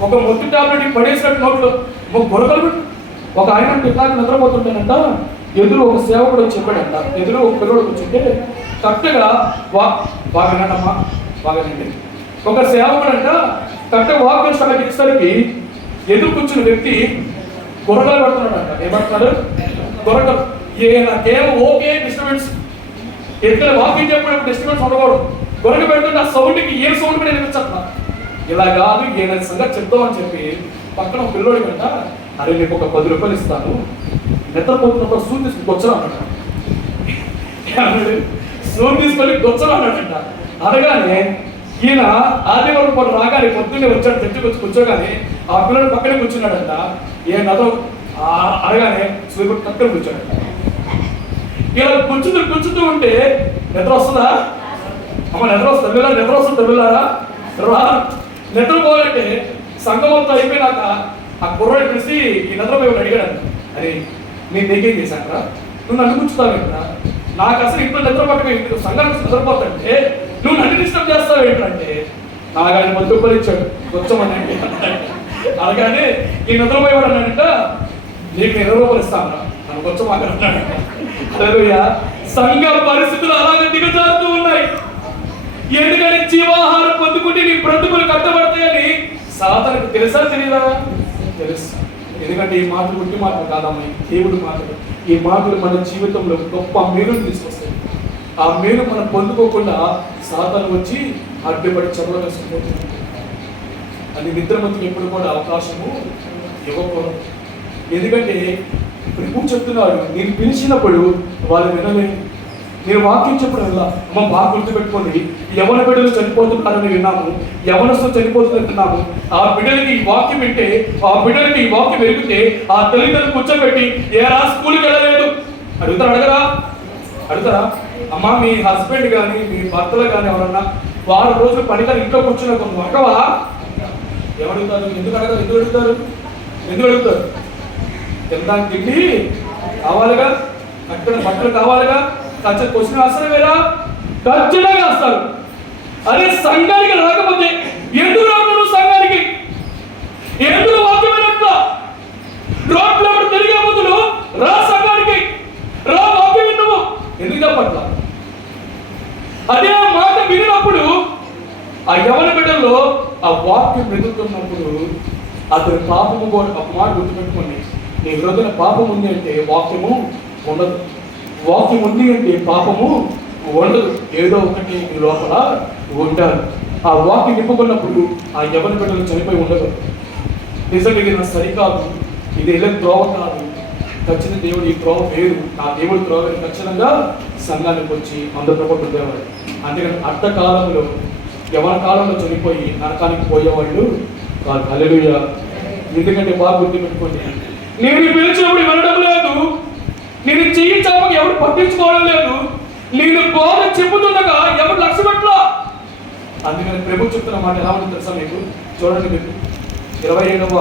ఒక మొత్తం టాబ్లెట్ పడేసినట్టు నోట్లో ఒక గొడవలు. ఒక ఆయన ఇట్లా నిద్రపోతుంటానంట, ఎదురు ఒక సేవకుడు వచ్చి చెప్పాడంట, ఎదురు ఒక పిల్లడు కూర్చుంటే కరెక్ట్గా బాగానండమ్మా బాగానండి. ఒక సేవకుడు అంట కరెక్ట్గా వాక్ చేసరికి ఎదురు కూర్చున్న వ్యక్తి గొరగలు పెడుతున్నాడంట. ఏమంటున్నాడు? గొరగలు. నాకేమో ఓకే డిస్టర్బెన్స్, ఎక్కడ వాకింగ్ చెప్పినప్పుడు డిస్టర్బెన్స్ ఉండకూడదు. గొరగ పెడుతుంటే ఆ సౌండ్కి ఏ సౌండ్ కూడా వినిపించట్లా. ఇలా కాదు ఏదైనా సంగతి చెప్తామని చెప్పి పక్కన ఒక పిల్లోడి కంట, అరే నీకు ఒక 10 రూపాయలు ఇస్తాను, నిద్రపోతున్నప్పుడు సూట్ తీసుకుని గొచ్చలు అన్నాడు. సూట్ తీసుకొని గొచ్చలు అన్నాడంట. అనగానే ఈయన ఆదివారం పాటు రాగానే పొద్దున్నే వచ్చాడు, చర్చకు వచ్చి కూర్చోగానే ఆ పిల్లడు పక్కనే కూర్చున్నాడంట. ఏ నదో అనగానే సూర్యుడు పక్కన కూర్చోడంట. ఇలా కూర్చుతూ ఉంటే నిద్ర వస్తుందా? అమ్మ నిద్ర వస్తుంది, నిద్ర వస్తుంది వెళ్ళారా? రా నిద్రపోవాలంటే సంఘం అంతా అయిపోయినాక ఆ కుర్రాడు పిలిచి ఈ నిద్రపోయి అడిగాడు, అరే నేను నీకేం చేశాను, నువ్వు నన్ను కూర్చుతావేంట్రా? నాకు అసలు ఇంట్లో నిద్ర పట్టుకో సంఘానికి నిద్రపోతుంటే నువ్వు నన్ను డిస్టర్బ్ చేస్తావు ఏంటంటే, నాకు ఆయన 10 రూపాయలు ఇచ్చాడు కూర్చోమని. అలాగానే ఈ నిద్రపోయేవాడు అన్నాడంట, నీకు 20 రూపాయలు ఇస్తాను నన్ను కూర్చోమాక అన్నాడు. సంఘ పరిస్థితులు అలాగే దిగజారుతూ ఉన్నాయి. ఎందుకని జీవాహారం పొందుకుంటే నీ బ్రతుకులు కట్టబడతాయని సాతానుకు తెలుసా తెలియదా? తెలుసు. ఎందుకంటే ఈ మాటలు ఉట్టి మాటలు కాదమ్మా, దేవుడి మాటలు. ఈ మాటలు మన జీవితంలో గొప్ప మేలును తీసుకొస్తాయి. ఆ మేలు మనం పొందుకోకుండా సాతాను వచ్చి అడ్డుపడి చెరలో వేసుకుపోతుంది. అది నిద్రమతికి ఎప్పుడు కూడా అవకాశము ఇవ్వకూడదు. ఎందుకంటే ప్రభు చెప్తున్నాడు, నేను పిలిచినప్పుడు వాళ్ళు వినలేదు. నేను వాక్యం చెప్పడం అమ్మ బాగా గుర్తుపెట్టుకోండి, యవన బిడ్డలు చనిపోతున్నారని విన్నాము, యవనస్తులు చనిపోతుందని విన్నాము. ఆ బిడ్డలకి ఈ వాక్యం వింటే, ఆ బిడ్డలకి ఈ వాక్యం వెలిగితే ఆ తల్లిదండ్రులు కూర్చోబెట్టి ఏరా స్కూల్కి వెళ్ళలేదు అడుగుతారా? అమ్మ మీ హస్బెండ్ కానీ మీ భర్తలు కానీ ఎవరన్నా 6 రోజులు పనిగా ఇంట్లో కూర్చున్న కొంత ఒకవా ఏమడుగుతారు? ఎందుకు అడుగుతారు? తినడానికి తిండి కావాలిగా, అక్కడ బట్టలు కావాలిగా, ఖచ్చితంగా క్వశ్చన్ వేస్తారు వేరా? ఖచ్చితంగా వేస్తారు. అదే సంఘానికి రాకపోతే ఎందుకు రావు? సంఘానికి ఎందుకు వాక్యమైనట్ల రోడ్ల తిరిగే బదులు రా సంఘానికి, రా వాక్యం విన్నాము ఎందుకు చెప్పట్ల? అదే మాట వినినప్పుడు ఆ యవన బిడ్డల్లో ఆ వాక్యం వెతుకుతున్నప్పుడు అతని పాపము కూడా ఒక మాట గుర్తుపెట్టుకోండి, నీ హృదయ పాపం ఉంది అంటే వాక్యము ఉండదు, వాక్యం ఉంది అంటే పాపము ఉండదు. ఏదో ఒకటి నీ లోపల ఉంటారు. ఆ వాక్యం నింపుకున్నప్పుడు ఆ యవన బిడ్డలు చనిపోయి ఉండదు. నిజంగా ఇది సరికాదు, ఇది ఎలా త్రోవ కాదు, ఖచ్చితంగా దేవుడు ఈ త్రోవ వేరు, ఆ దేవుడి త్రోవ ఖచ్చితంగా సంఘానికి వచ్చి అందరితో పాటు ఉండేవాడు. అందుకని అర్థకాలంలో యవన కాలంలో చనిపోయి నరకానికి పోయేవాళ్ళు కాదు. హల్లెలూయా. ఎందుకంటే బాగా గుర్తుపెట్టుకోండి, నేను పిలిచినప్పుడు వినడం లేదు, నేను చెయ్యి చాపక ఎవరు పట్టించుకోవడం లేదు, నేను బోధ చెప్పుతుండగా ఎవరు లక్ష్య పెట్టలా. అందుకని ప్రభు చెప్తున్న మాట ఎలా ఉంటుంది తెలుసా మీకు? చూడండి, మీకు 27వ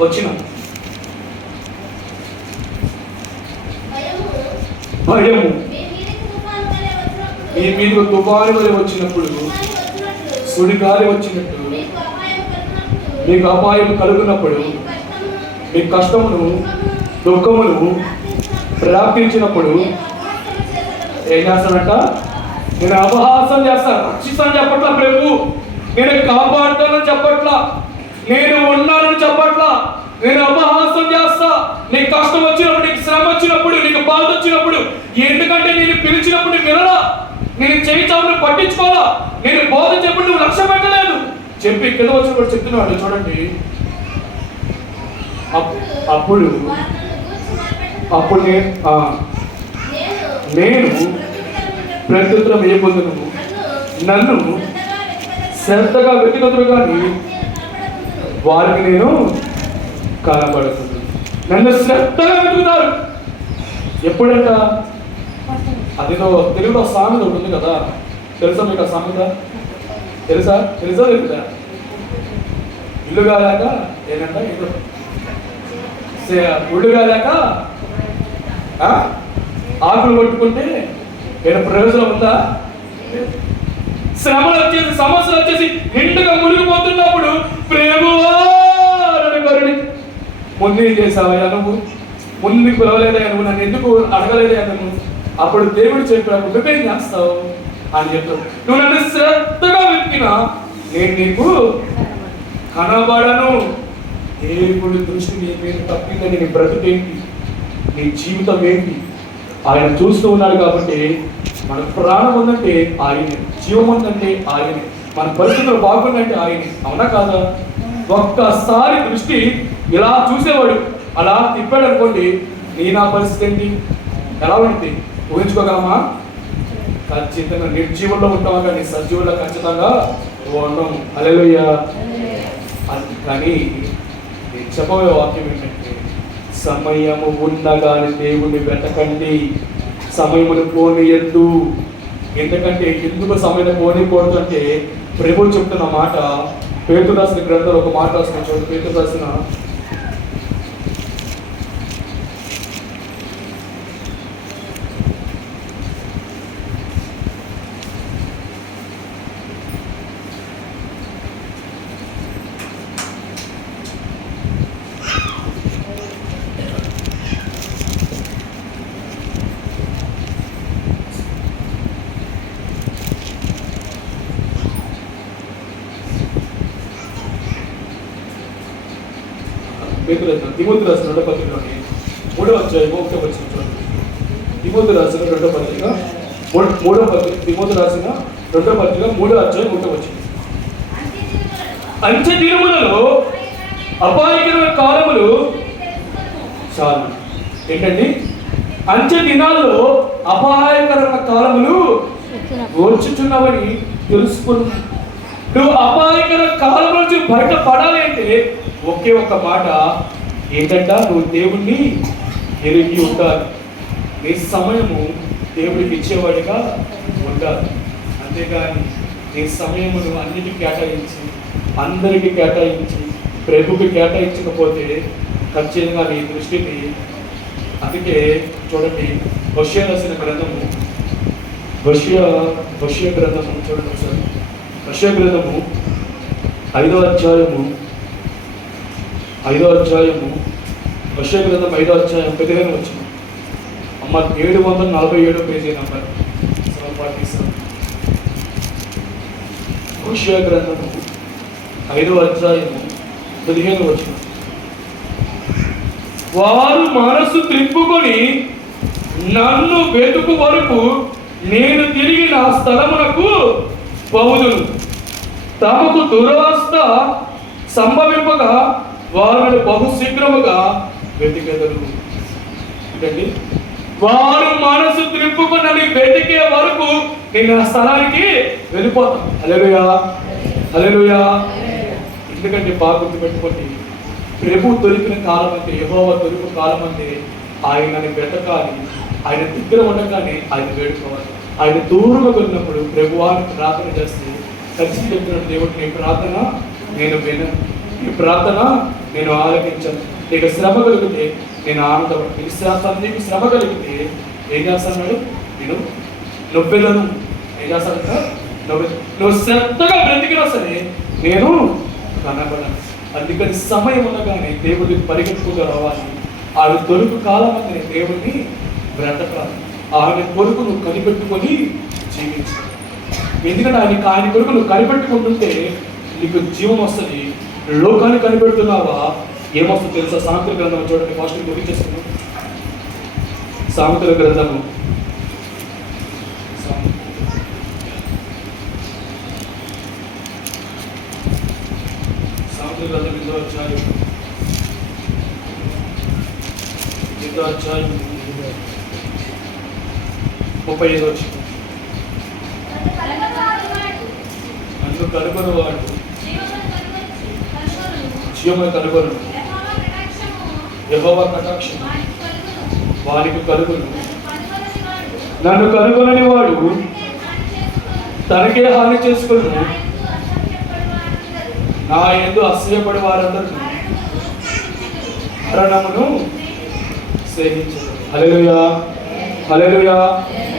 వచనం, భయము మీ మీద తుఫాను వలె వచ్చినప్పుడు, సుడిగాలి వచ్చినట్టు మీకు అపాయం కలుగునప్పుడు, మీ కష్టమును దుఃఖమును ప్రాప్తించినప్పుడు ఏం చేస్తానంట? నేను అపహాసం చేస్తాను, రక్షిస్తాను చెప్పట్లా ప్రభు, నేను కాపాడుతానని చెప్పట్లా, నేను ఉన్నానని చెప్పట్లా, నేను అపహాసం చేస్తా. నీకు కష్టం వచ్చినప్పుడు, నీకు శ్రమ వచ్చినప్పుడు, నీకు బాధ వచ్చినప్పుడు, ఎందుకంటే నేను పిలిచినప్పుడు నువ్వు వినరా, నేను చేయించావు పట్టించుకోవాలా, నేను బోధ చెప్పి నువ్వు లక్ష్య పెట్టలేదు చెప్పి కింద వచ్చినప్పుడు చెప్తున్నాడు. చూడండి, అప్పుడు నేను ప్రత్యుత్తరం వేయబోదును, నన్ను శ్రద్ధగా వెతుకుతురు కానీ వారికి నేను కనబడుతుంది. నన్ను శ్రద్ధగా వెతుకుతారు ఎప్పుడంట? అదేదో తెలుగులో సామెత ఉంటుంది కదా, తెలుసా మీకు ఆ సామెత? తెలుసా? ఇల్లు కాలేక ఏదంట, ఇల్లు కాలేక ఆకులు పట్టుకుంటే ఏమైనా ప్రయోజనం ఉందా? శ్రమలు వచ్చేసి సమస్యలు వచ్చేసి నిండుగా మునిగిపోతున్నప్పుడు ప్రభువా కరుణి, ముందు ఏం చేసావయ్యా నువ్వు? ముందు నీకు పిలవలేదయ్యా నువ్వు? నన్ను ఎందుకు అడగలేదయ్యా నువ్వు? అప్పుడు దేవుడు చెప్పినప్పుడు నువ్వేం చేస్తావు అని చెప్తావు. నువ్వు నన్ను శ్రద్ధగా వెతికినా నేను నీకు కనబడను. దేవుడి దృష్టి నీ మీద తప్పిందని నీ బ్రతుకేంటి, నీ జీవితం ఏంటి ఆయన చూస్తూ ఉన్నాడు. కాబట్టి మన ప్రాణం ఉందంటే ఆయనే, జీవం ఉందంటే ఆయనే, మన పరిస్థితులు బాగుందంటే ఆయనే. అవునా కాదా? ఒక్కసారి దృష్టి ఇలా చూసేవాడు, అలా తిప్పాడు అనుకోండి, నా పరిస్థితి ఏంటి, ఎలా ఉంటుంది ఊహించుకోగలమా? ఖచ్చితంగా నిర్జీవుల్లో ఉంటామా కానీ సజీవుల్లో ఖచ్చితంగా ఉండము. హల్లెలూయా. కానీ నేను చెప్పబోయే వాక్యం ఏంటంటే, సమయము ఉండగానే దేవుణ్ణి వెతకండి, సమయమును పోనీయద్దు. ఎందుకంటే ఎందుకు సమయం పోనీయకూడదు అంటే ప్రభువు చెప్తున్న మాట పేతురు రాసిన గ్రంథంలో ఒక మాట రాసిన చూడండి. పేతురు రాసిన తిమోతి రాసిన 2వ పత్రికలోని 3వ అధ్యాయం 1వ వచనం చూడండి. తిమోతి రాసిన 2వ పత్రిక 3వ పత్రిక, తిమోతి రాసిన 2వ పత్రిక 3వ అధ్యాయం 1వ వచనం. అంత్య దినములలో అపాయకరమైన కాలములు చాలు. ఏంటండి? అంత్య దినాల్లో అపాయకరమైన కాలములు వచ్చుచున్నవని తెలుసుకున్నా. నువ్వు అపాయకర కాలం నుంచి బయటపడాలి అంటే ఒకే ఒక్క మాట ఏంటంట, నువ్వు దేవుణ్ణి ఎరిగి ఉండాలి. నీ సమయము దేవుడికి ఇచ్చేవాడిగా ఉండాలి. అంతేగాని నీ సమయమును అన్నిటికీ కేటాయించి, అందరికీ కేటాయించి, ప్రభుకి కేటాయించకపోతే ఖచ్చితంగా నీ దృష్టిని. అందుకే చూడండి, హోషేయ రాసిన గ్రంథము, హోషేయ గ్రంథము చూడండి ఒకసారి. హోషేయ గ్రంథము 5వ అధ్యాయము, హోషేయ గ్రంథం 5వ అధ్యాయం 15వ వచనం. 747 పేజీ నంబర్ 747. హోషేయ గ్రంథము 5వ అధ్యాయము 15వ వచనం. వారు మనసు త్రిప్పుకొని నన్ను వెతుకు వరకు నేను తిరిగి నా స్థలమునకు పోవుదును. తమకు దురవస్థ సంభవింపగా వారిని బహుశీఘ్రముగా వెతికెదరు. ఏంటండి? వారు మనసు త్రిప్పుకుని వెతికే వరకు నేను ఆ స్థలానికి వెళ్ళిపోతాను. హల్లెలూయా, హల్లెలూయా. ఎందుకంటే బాగా గుర్తుపెట్టుకోండి, ప్రభు దొరికిన కాలం అంటే, యెహోవా దొరికిన కాలం అంటే ఆయనని వెతకాలి, ఆయన దగ్గర ఉండగానే ఆయన వేడుకోవాలి. ఆయన దూరంగా వెళ్ళినప్పుడు ప్రభువాన్ని ప్రార్థన చేస్తే ఖచ్చితంగా చెప్తున్నాడు దేవుడు, నీ ప్రార్థన నేను వినను, నీ ప్రార్థన నేను ఆలకించను. నీకు శ్రమ కలిగితే నేను ఆనందపడతాను, నీకు శ్రమ కలిగితే ఏం చేస్తాడు, నేను నొప్పెలను ఏం చేస్తానంట, నువ్వు శ్రద్ధగా బ్రతికినా సరే నేను కనబడను. అందుకని సమయం ఉండగానే దేవుడికి పరిగెత్తుకుంటూ రావాలి. ఆయన దొరుకు కాలం అంటే దేవుడిని బ్రతకాలి. ఆయన కొరకు నువ్వు కనిపెట్టుకొని జీవించాలి. ఎందుకంటే ఆయన కొరకు నువ్వు కనిపెట్టుకుంటుంటే నీకు జీవం వస్తుంది. లోకాన్ని కనిపెడుతున్నావా, ఏమొస్తుంది తెలుసా? సామెతల గ్రంథం చూడండి, ఫాస్ట్ గుర్తించేస్తున్నాం. సామెతల గ్రంథము గ్రంథం 8వ అధ్యాయం 35వ వచనం. నన్ను కనుగొనవాడు జీవమును కనుగొను, యెహోవా కటాక్షము వారికి కలుగును. నన్ను కనుగొనని వాడు తనకే హాని చేసుకును, నా యందు అసూయపడి వారందరూ మరణమును సేవించరు. హల్లెలూయా, హల్లెలూయా.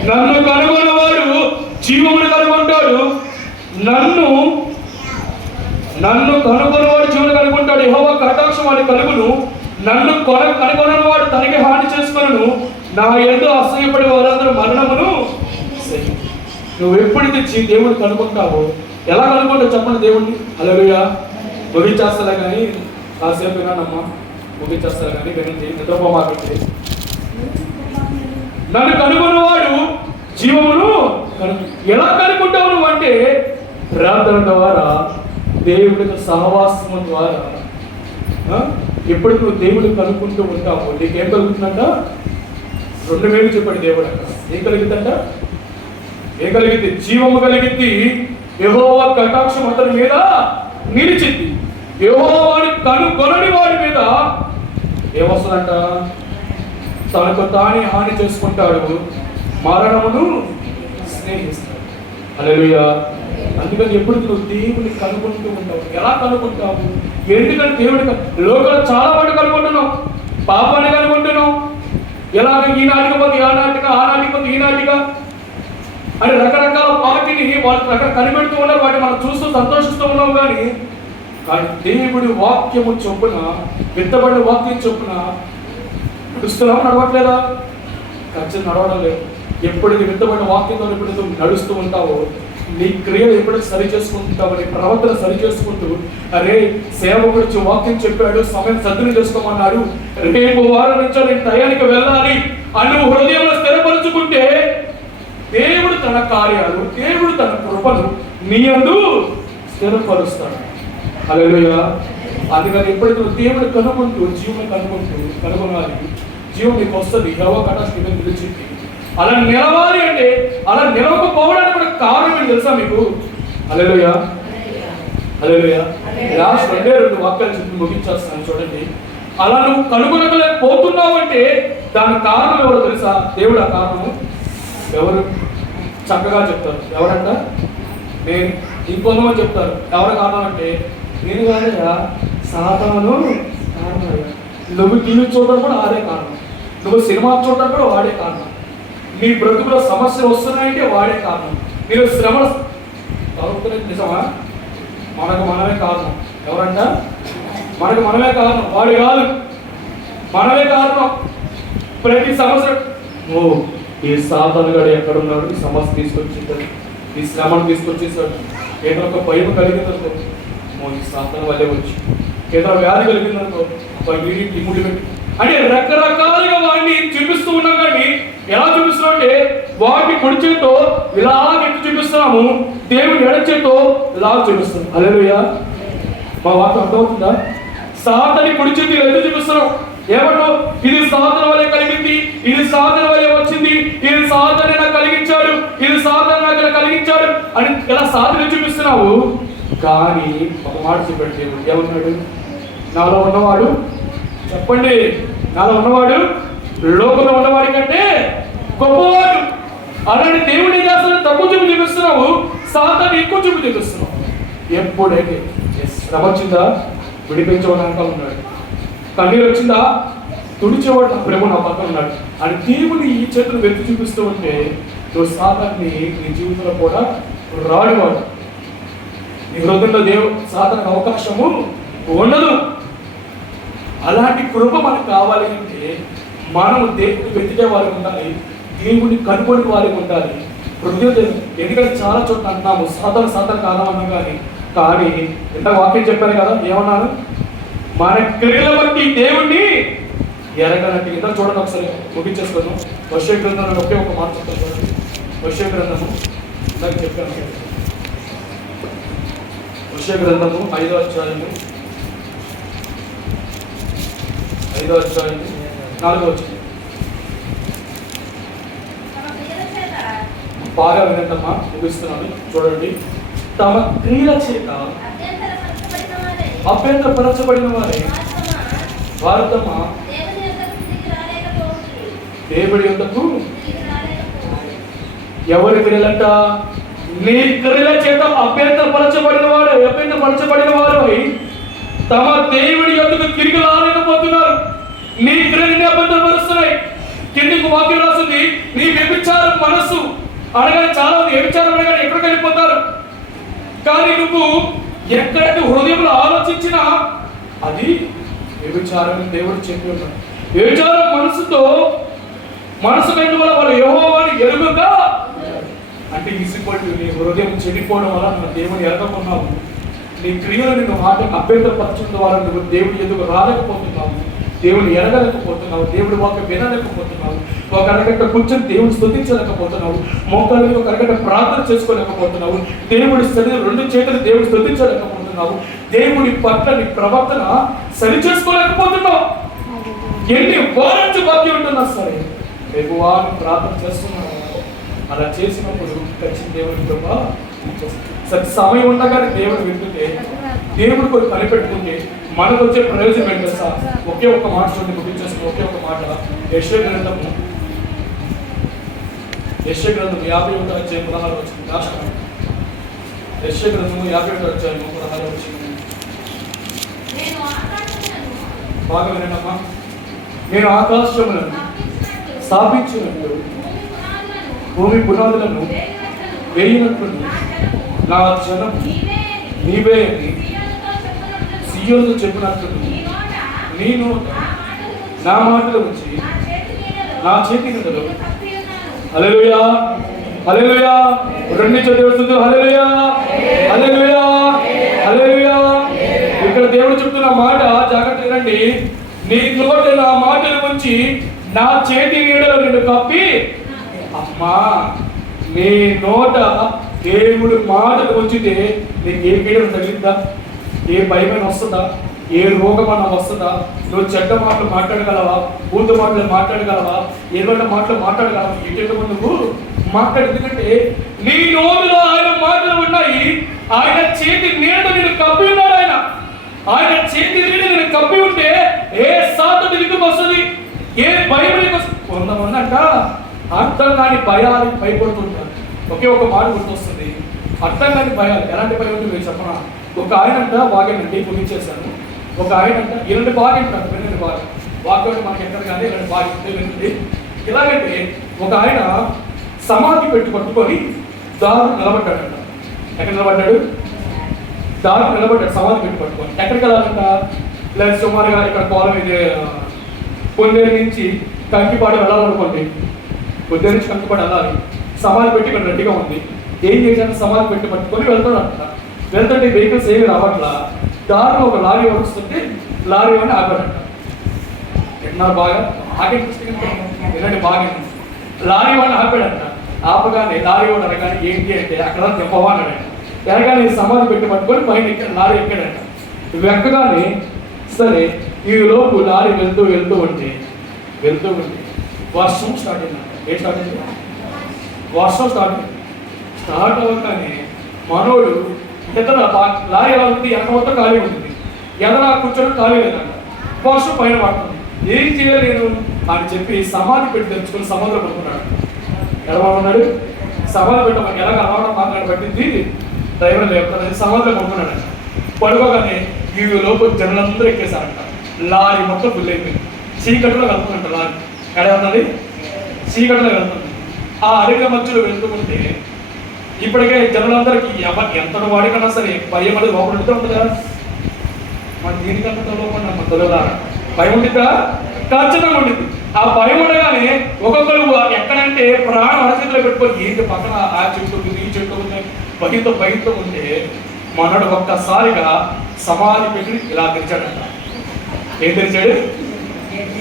నన్ను కనుగొన్నవాడు జీవమును కనుగొంటాడు. నన్ను కనుగొన్నవాడు జీవను కనుగొంటాడు. యెహోవా కటాక్షం వాడి కలుగును. నన్ను కనుగొన్నవాడు తనకి హాని చేసుకొనును. నా యందు అసహ్యపడే వారందరూ మరణమును. నువ్వు ఎప్పుడైతే దేవుడిని కనుగొంటావో, ఎలా కనుగొంటావు చెప్పండి దేవుడిని. హల్లెలూయా. ముగించేస్తా కానీ కాసేపు వినానమ్మా, ముగించేస్తా కానీ వినండి, నిద్రపోమాకండి. నన్ను కనుగొన్నవాడు జీవమును ఎలా కనుక్కుంటావు నువ్వు అంటే ప్రార్థన ద్వారా, దేవుడితో సహవాసము ద్వారా. ఎప్పుడు నువ్వు దేవుడిని కనుక్కుంటూ ఉంటావు నీకేం కలుగుతుందంట? 2000 చెప్పండి దేవుడు అక్కడ ఏం కలిగిద్దంట? ఏం కలిగింది? జీవము కలిగింది. యెహోవా కటాక్షం అతని మీద నిలిచింది. యెహోవాని కనుగొనని వాడి మీద ఏమొస్తుందంట? తనకు తానే హాని చేసుకుంటాడు, మరణమును స్నేహిస్తాడు. హల్లెలూయా. అందుకని ఎప్పుడు నువ్వు దేవుని కనుగొంటూ ఉంటావు. ఎలా కనుగొంటావు? ఎందుకంటే దేవుడి లోకంలో చాలా మంది కనుగొంటున్నావు, పాపాన్ని కనుగొంటున్నావు. ఎలాగ ఈనాటికి పోతే ఆనాటిగా, ఆనాటికి పోతే ఈనాటిగా అని రకరకాల పార్టీని వాళ్ళు రకరకాల కనిపెడుతూ ఉన్నారు. వాటిని మనం చూస్తూ సంతోషిస్తూ ఉన్నాం. కానీ దేవుడి వాక్యము చొప్పున, విత్తబడిన వాక్యం చొప్పున నడుస్తున్నావు, నడవట్లేదా? ఖచ్చితంగా నడవడం లేదు. ఎప్పుడైతే విత్తబడిన వాక్యంతో ఎప్పుడైతే నడుస్తూ ఉంటావో, నీ క్రియలు ఎప్పుడైతే సరి చేసుకుంటావో, నీ ప్రవర్తన సరి చేసుకుంటూ, అరే సేవకుడు వచ్చి వాక్యం చెప్పాడు, సమయం సద్దుని చేసుకోమన్నాడు, రేపు వారం నుంచి నేను టయానికి వెళ్ళాలి అని నువ్వు హృదయంలో స్థిరపరుచుకుంటే, దేవుడు తన కార్యాలు, దేవుడు తన కృపను నీ యందు స్థిరపరుస్తాడు. హల్లెలూయా. అందుకని ఎప్పుడైతే దేవుడు కనుగొంటూ, జీవుని కనుగొనాలి, జీవం నీకు వస్తుంది. యెహోవా కటాక్షం మీద నిలిచింది. అలా నిలవాలి అంటే, అలా నిలవకపోవడానికి కూడా కారణం ఏంటి తెలుసా మీకు? హల్లెలూయా. హల్లెలూయా. లాస్ట్ 2 వాక్యాలు చెప్పి ముగించేస్తాను చూడండి. అలా నువ్వు కనుగొనలేకపోతున్నావు అంటే దానికి కారణం ఎవరో తెలుసా? దేవుడు. ఆ కారణము ఎవరు? చక్కగా చెప్తారు. ఎవరంట? నేను. ఇంకొంతమంది చెప్తారు ఎవరు కారణం అంటే, నేను కాదయ్యా, సాతాను కారణం. నువ్వు టీవీ చూడడం కూడా వాడే కారణం, నువ్వు సినిమా చూడడం కూడా వాడే కారణం, నీ బ్రతుకులో సమస్యలు వస్తున్నాయంటే వాడే కారణం, మీరు శ్రమలు తగ్గుతున్నది నిజమా? మనకు మనమే కారణం. ఎవరంట? మనకు మనమే కారణం, వాడు కాదు. మనమే కారణం. ప్రతి సమస్య ఈ సాతాను గడు ఎక్కడున్నాడు? ఈ సమస్య తీసుకొచ్చేసాడు, ఈ శ్రమను తీసుకొచ్చేసాడు. ఏదో ఒక భయం కలిగిందనుకో, ఈ సాతాను వల్లే వచ్చి. ఏదో వ్యాధి కలిగిందనుకో, వీడికి ముడి పెట్టి అంటే రకరకాలుగా వాడిని చూపిస్తూ ఉన్నాం. కానీ ఎలా చూపిస్తున్నాం అంటే, వాడిని పొడి చేతో ఇలా ఎత్తి చూపిస్తున్నాము, దేవుని ఎడ చేతో ఇలా చూపిస్తాం. హల్లెలూయా. మా వాక్యం అర్థమవుతుందా? సాతాన్ని పొడి చేతి ఎందుకు చూపిస్తున్నాం? ఏమంటావు? ఇది సాధన వల్లే కలిగింది, ఇది సాధన వల్లే వచ్చింది, ఇది సాధన నాకు కలిగించాడు, ఇది సాధన నాకు కలిగించాడు అని ఇలా సాధన చూపిస్తున్నావు. కానీ ఒక మాట చెప్పాడు దేవుడు. ఏమన్నాడు? నాలో ఉన్నవాడు, చెప్పండి, నాలో ఉన్నవాడు లోకంలో ఉన్నవాడి కంటే గొప్పవాడు. అలాంటి దేవుడు ఏం చేస్తున్నాడు? తక్కువ చూపు చూపిస్తున్నావు, సాతాన్ని ఎక్కువ చూపు చూపిస్తున్నావు. ఎప్పుడైతే శ్రమ వచ్చిందా విడిపించేవాడు వెనకాల ఉన్నాడు, కన్నీరు వచ్చిందా తుడిచేవాడు నా ప్రేమ నా పక్కన ఉన్నాడు అని దేవుని ఈ చేతులు వెతికి చూపిస్తూ ఉంటే, నువ్వు సాతాన్ని నీ జీవితంలో కూడా రానివాడు. నీ హృదయంలో సాతానికి అవకాశము ఉండదు. అలాంటి కృప మనకు కావాలి అంటే మనం దేవుని వెతికే వారికి ఉండాలి, దేవుని కనుగొని వారికి ఉండాలి. హృదయం. ఎందుకంటే చాలా చోట్ల అంటున్నాము సాతాను కాలం అన్నా కానీ ఇంత వాక్యం చెప్పాను కదా, ఏమన్నాను? మన క్రియల బట్టి దేవుణ్ణి ఎరగనట్టు. ఇంత చూడండి ఒకసారి, ముగించేస్తాను. వర్ష గ్రంథంలో ఒకే ఒక మాట చెప్తాను చూడండి. వర్ష గ్రంథము ఇందాక చెప్పాను. వర్ష గ్రంథము 5వ అధ్యాయము 4వ వచనం. బాగా వినండమ్మా, ముగిస్తున్నాను చూడండి. తమ క్రియల చేత అభ్యంతరపరచబడిన వారే వారు తమ దేవుడి యొద్దకు. ఎవరి క్రియలంట? నీ క్రియల చేత అభ్యంతరపరచబడిన వారు తమ దేవుడి యొద్దకు తిరిగి రాలేకపోతున్నారు. నీ క్రియలని అభ్యంతరపరుస్తున్నాయి. కిందికి వాక్యం రాస్తుంది, నీ వ్యభిచారం మనసు అనగానే చాలా మంది వ్యభిచారం అనగానే ఎక్కడికి వెళ్ళిపోతారు. కానీ నువ్వు ఎక్కడైతే హృదయంలో ఆలోచించినా అది వ్యభిచారం దేవుడు చెప్పి ఉన్నాడు. వ్యభిచారం మనసు కంటే వల్ల వాళ్ళు యెహోవాని ఎరుగగా, అంటే ఇసిపట్టు నీ హృదయం చెడిపోవడం వల్ల నువ్వు దేవుని ఎరగకున్నావు. నీ క్రియలను నువ్వు అభ్యంతరపరచడం ద్వారా నువ్వు దేవుడి ఎదుగు రాలేకపోతున్నావు, దేవుని ఎరగలేకపోతున్నావు, దేవుడి వాక్యం వినలేకపోతున్నావు, ఒక అరగంట కూర్చొని దేవుని స్తుతించలేకపోతున్నావు, మోకాళ్ళకి ఒక అరగంట ప్రార్థన చేసుకోలేకపోతున్నావు, దేవుడి సరిని 2 చేతులు దేవుడు స్తుతించలేకపోతున్నావు, దేవుడి పట్ల నీ ప్రవర్తన సరి చేసుకోలేకపోతున్నావు. ఎన్ని వారించి వాక్యం ఉంటున్నా సరే ప్రభువాను ప్రార్థన చేస్తున్నావు. అలా చేసినప్పుడు ఖచ్చితంగా దేవుని కృప సత్య సమయం ఉండగానే దేవుడు వింటుంటే, దేవుడు కూడా కనిపెట్టుకుంటే మనకు వచ్చే ప్రయోజనం ఏంటో సార్ ఒకే ఒక్క మాట చూడండి, ముగించేసిన ఒకే ఒక మాట. యెషయా గ్రంథం 51వ అధ్యాయం 16వ వచనం. యెషయా గ్రంథం 51వ అధ్యాయం 16వ వచనం. బాగా వినండమ్మా. నేను ఆకాశములను స్థాపించినట్లు భూమి పునాదులను వేయినట్లు నా జనం నీవే అని సీయోనుతో చెప్పినట్లు నీ నోట నా మాటలు వచ్చి నా చేతి నీడలో. హల్లెలూయా, హల్లెలూయా. 2 చదివేస్తుంది. హల్లెలూయా, హల్లెలూయా, హల్లెలూయా. ఇక్కడ దేవుడు చెప్తున్న మాట జాగ్రత్త వినండి. నీ నోట నా మాటలు ఉంచి నా చేతి నీడలో నిన్ను కప్పి. అమ్మా, నీ నోట దేవుడు మాటలు ఉంచితే నీకు ఏ కీడలు తగిలిద్దా? ఏ భయమైన వస్తుందా? ఏ రోగమన్నా వస్తుందా? నువ్వు చెడ్డ మాటలు మాట్లాడగలవా? బూతు మాటలు మాట్లాడగలవా? ఏదైనా మాటలు మాట్లాడగలవా? ఎటువంటి నువ్వు మాట్లాడు. ఎందుకంటే నీ నోటిలో ఆయన మాటలు ఉన్నాయి. ఆయన చేతి నీడ నేను కప్పి ఉన్నాడు. ఆయన చేతి నీడ నేను కప్పి ఉంటే ఏ సాధన నీకు వస్తుంది? ఏ భయం నీకు వస్తుంది? కొంతమంది అంట అర్థం కాని భయాలు భయపడుతుంటారు. ఒకే ఒక మాట గుర్తొస్తుంది, అర్థం కాని భయాలు. ఎలాంటి భయం ఉంటే మీరు చెప్పనా? ఒక ఆయన అంట బాగేనండి ముగించేశాను. ఒక ఆయన అంట ఇలాంటి బాగేంటారు. వినండి, బాగా వాక్యం మనకి ఎక్కడ కానీ ఇలాంటి బాగా వినండి. ఎలాగంటే ఒక ఆయన సమాధి పట్టుకొని దారు నిలబడ్డాడంట. ఎక్కడ నిలబడ్డాడు? దారు నిలబడ్డాడు సమాధి పట్టుకొని. ఎక్కడికి వెళ్ళాలంట? లేదా సుమారుగా ఇక్కడ కోలం ఇది పొందేరు నుంచి కంకిపాడు వెళ్ళాలనుకోండి. పొద్దున్న నుంచి కంకిపాడు వెళ్ళాలి. సమాధి పెట్టి ఇక్కడ రెడ్డిగా ఉంది. ఏం చేశాను? సమాధి పెట్టి పట్టుకొని వెళ్తాడంట. వెళ్తుంటే వెహికల్స్ ఏమి రావట్లా. దారిలో ఒక లారీ వస్తుంటే లారీ అని ఆగాడంట. ఎట్లా బాగా ఆగే వినండి, బాగా లారీ వాడిని ఆపాడంట. ఆపగానే లారీ వాడు అనగానే ఏంటి అంటే అక్కడ దెబ్బవా అన్నాడంట. ఎనగానే సమాధి పెట్టి పట్టుకొని పైన లారీ ఎక్కాడంట. ఎక్కగానే సరే ఈ లోపు లారీ వెళ్తూ ఉంటే వర్షం స్టార్ట్ అయిందంట. ఏం స్టార్ట్ అయింది? వర్షం స్టార్ట్ అవ్వగానే మనోడు ఎదర లారీ ఎలా ఉంది? ఎక్కడ మొత్తం ఖాళీ ఉంటుంది. ఎదర కూర్చొని ఖాళీ లేదంట. వర్షం పైన పడుతుంది. ఏం చేయాలి నేను అని చెప్పి సమాధి పెట్టి తెచ్చుకొని సముద్రం పడుకున్నాడు. ఎలా ఉన్నాడు? సమాధి పెట్టమని ఎలాగ అలవాటు మాట్లాడి పట్టింది డ్రైవర్ లేకపోతే సముద్రం పడుకున్నాడు. పడుకోగానే ఈ లోపు జనులందరూ ఎక్కేశారంట. లారీ మొత్తం ఫుల్ అయిపోయింది. చీకట్లో వెళ్తుందంట లారీ. ఎక్కడ ఉన్నది? చీకట్లో వెళ్తుంది. ఆ అడవిల మధ్యలో వెళ్తుంటే ఇప్పటికే జనులందరికీ ఎంత వాడికన్నా సరే భయం అనేది లోపల ఉంటుంది కదా. మన దీనికంతా లోపల మన తెలుగురా భయం ఉంటుందా? ఖచ్చితంగా ఉంటుంది. ఆ భయం ఉండగానే ఒక్కొక్కరు ఎక్కడంటే ప్రాణం అరచేతిలో పెట్టుకొని ఏంటి పక్కన ఆ చెట్టు ఈ చెట్టు భయంతో ఉంటే మనడు ఒక్కసారిగా సమాధి పెట్టి ఇలా తెరిచాడంట. ఏం తెరిచాడు?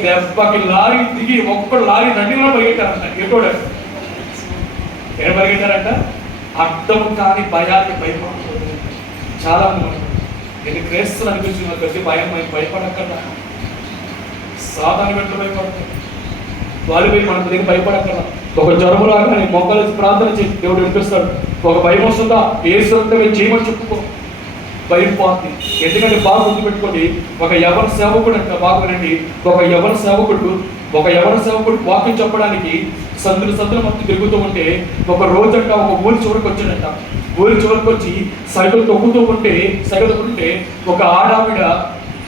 దెబ్బకి లారీ దిగి ఒక్కడు లారీ రండిలో పరిగెట్టారంట. ఎటోడు ఏం పరిగెట్టారంట? అర్థం కాని భయాన్ని భయపడుతుంది. చాలా మంది నేను క్రైస్తవులు అనిపించిన ప్రతి భయం భయపడక్కర్లా. సాధారణ వెంట భయపడతారు వాళ్ళు పోయి మన దగ్గర భయపడక్కర్లా. ఒక జ్వరం రాగానే మొక్కలు ప్రార్థన చేసి దేవుడు వినిపిస్తాడు. ఒక భయం వస్తుందా? ఏ సొంతమే చేయమని చెప్పుకో, భయం పోతుంది. ఎందుకంటే బాగా గుర్తుపెట్టుకోండి, ఒక యవన సేవకుడు అంట. బాగా వినండి, ఒక యవన సేవకుడు వాక్యం చెప్పడానికి సందులు మొత్తం తిరుగుతూ ఉంటే ఒక రోజంట ఒక ఊరి చివరికి వచ్చాడంట. ఊరి చివరికి వచ్చి సైకిల్ తొక్కుతూ ఉంటే ఒక ఆడావిడ,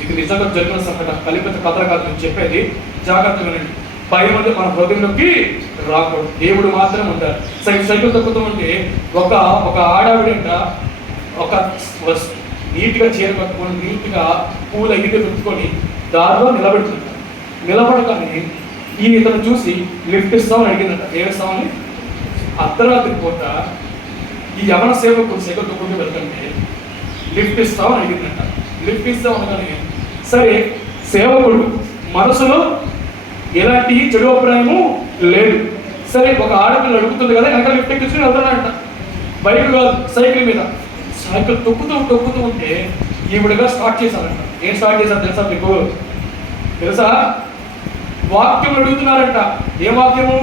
ఇది నిజంగా జరిగిన సంఘటన, కల్పిత కథలు కాదు నేను చెప్పేది, జాగ్రత్తగా వినండి. పై మంది మన హృదయంలోకి రాకూడదు. దేవుడు మాత్రం ఉంటారు. సైకిల్ తొక్కుతూ ఉంటే ఒక ఒక ఆడావిడంట ఒక నీట్గా చీర కట్టుకొని నీట్గా పూల ఇటు పెట్టుకొని దారిలో నిలబెడుతుంట. నిలబడగానే ఈ ఇతను చూసి లిఫ్ట్ ఇస్తామని అడిగిందట. ఏమిస్తామని? అర్ధరాత్రి పూట ఈ యవన సేవకుడు సైకిల్ తొక్కుంటూ వెళ్తుంటే లిఫ్ట్ ఇస్తామని అడిగిందట. లిఫ్ట్ ఇస్తాం అనగానే సరే, సేవకుడు మనసులో ఎలాంటి చెడు అభిప్రాయము లేదు. సరే, ఒక ఆడపిల్ల అడుగుతుంది కదా, వెనక లిఫ్ట్ ఎక్కించుకుని వెళ్తాడంట. బైక్ కాదు, సైకిల్ మీద. సైకిల్ తొక్కుతూ ఉంటే ఈవిడగా స్టార్ట్ చేశారంట. ఏం స్టార్ట్ చేశారు తెలుసా మీకు? తెలుసా? వాక్యం అడుగుతున్నారంట. ఏ వాక్యము?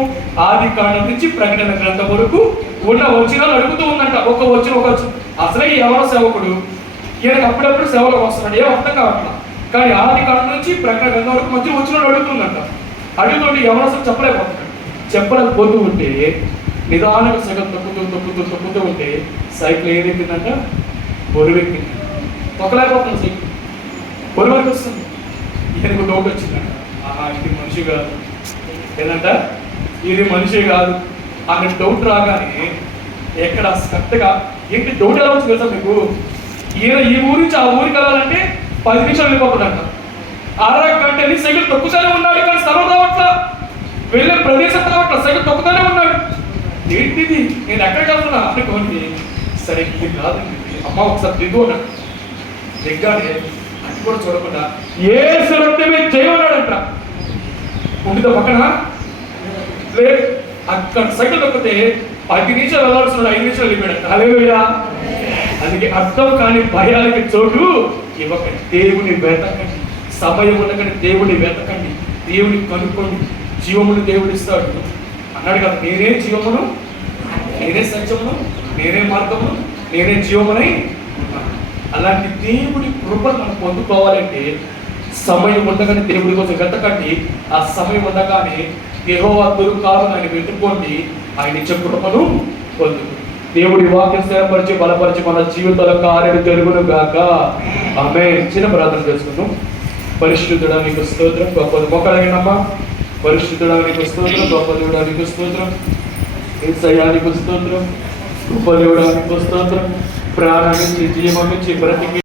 ఆది కాండం నుంచి ప్రకటన గ్రంథం వరకు ఉన్న వచనాలు అడుగుతూ ఉందంట. ఒక వచనం. అసలే ఈ యవన సేవకుడు ఈయనకు అప్పుడప్పుడు సేవలకు వస్తున్నాడు, ఏం అర్థం కావట్లా. కానీ ఆది కాండం నుంచి ప్రకటన గ్రంథం వరకు మధ్య వచనాలు అడుగుతుందంట. అడుగుతుంటే యవనస్తులు చెప్పలేకపోతూ ఉంటే నిదానంగా సగం తొక్కుతూ ఉంటే సైకిల్ ఏదెక్కిందంట? బరువెక్కింది. తొక్కలేకపోతుంది సైకిల్, బరువుకి వస్తుంది. ఈయనకు డౌట్ వచ్చిందంట, ఇది మనిషి కాదు. ఏంటంట? ఇది మనిషి కాదు అనే డౌట్ రాగానే ఎక్కడ కరెక్ట్గా ఏంటి డౌట్ ఎలా వచ్చింది తెలుసా మీకు? ఈయన ఈ ఊరి నుంచి ఆ ఊరికి వెళ్ళాలంటే 10 నిమిషాలు వెళ్ళిపోతుందంట. అరగంట సైకిల్ తొక్కుతూనే ఉన్నాడు, కానీ స్థలం రావట్లా, వెళ్ళే ప్రదేశం రావట్లా, సైకిల్ తొక్కుతూనే ఉన్నాడు. ఏంటిది, నేను ఎక్కడికి వెళ్తున్నా అనుకోండి. సరే, ఇది కాదండి, అమ్మ ఒకసారి దిగు అన్నాడు. దిగ్గానే అది కూడా చూడకుండా ఏ సురక్తమే చేయమన్నాడంట. ఉండితో పక్కన లేదు, అక్కడ సైకిల్ తొక్కితే 10 నిమిషాలు వెళ్ళాల్సిన 5 నిమిషాలు వెళ్ళిపోయాడంట. హల్లెలూయా. అందుకే అర్థం కాని భయాలకి చోటు ఇవ్వకండి. దేవుని వెతకండి. సమయం ఉండకండి, దేవుని వెతకండి, దేవుని కనుక్కోండి. జీవమును దేవుడు ఇస్తాడు అన్నాడు కదా. నేనే జీవమును, నేనే సత్యమును, నేనే మార్గమును, నేనే జీవమునై ఉన్నాను. అలాంటి దేవుడి కృపను మనం పొందుకోవాలంటే సమయం ఉండగానే దేవుడి కోసం వెతకండి. ఆ సమయం ఉండగానే యెహోవా దొరుకుతారని ఆయన వెతుక్కోండి. ఆయన ఇచ్చే కృపను పొందుకోండి. దేవుడి వాక్యం స్థిరపరిచి బలపరిచి మన జీవితాల కార్యం జరుగును గాక. ఆమేన్. చిన్న ప్రార్థన చేసుకుందాం. పరిశుద్ధుడా నీకు స్తోత్రం, గొప్పది మొక్కలైనమ్మా. పరిశుద్ధుడా నీకు స్తోత్రం, గొప్ప దేవుడా నీకు స్తోత్రం, యేసయ్యా నీకు స్తోత్రం, గొప్ప దేవుడా నీకు స్తోత్రం. ప్రాణాన్ని జీవం నుంచి బ్రతికి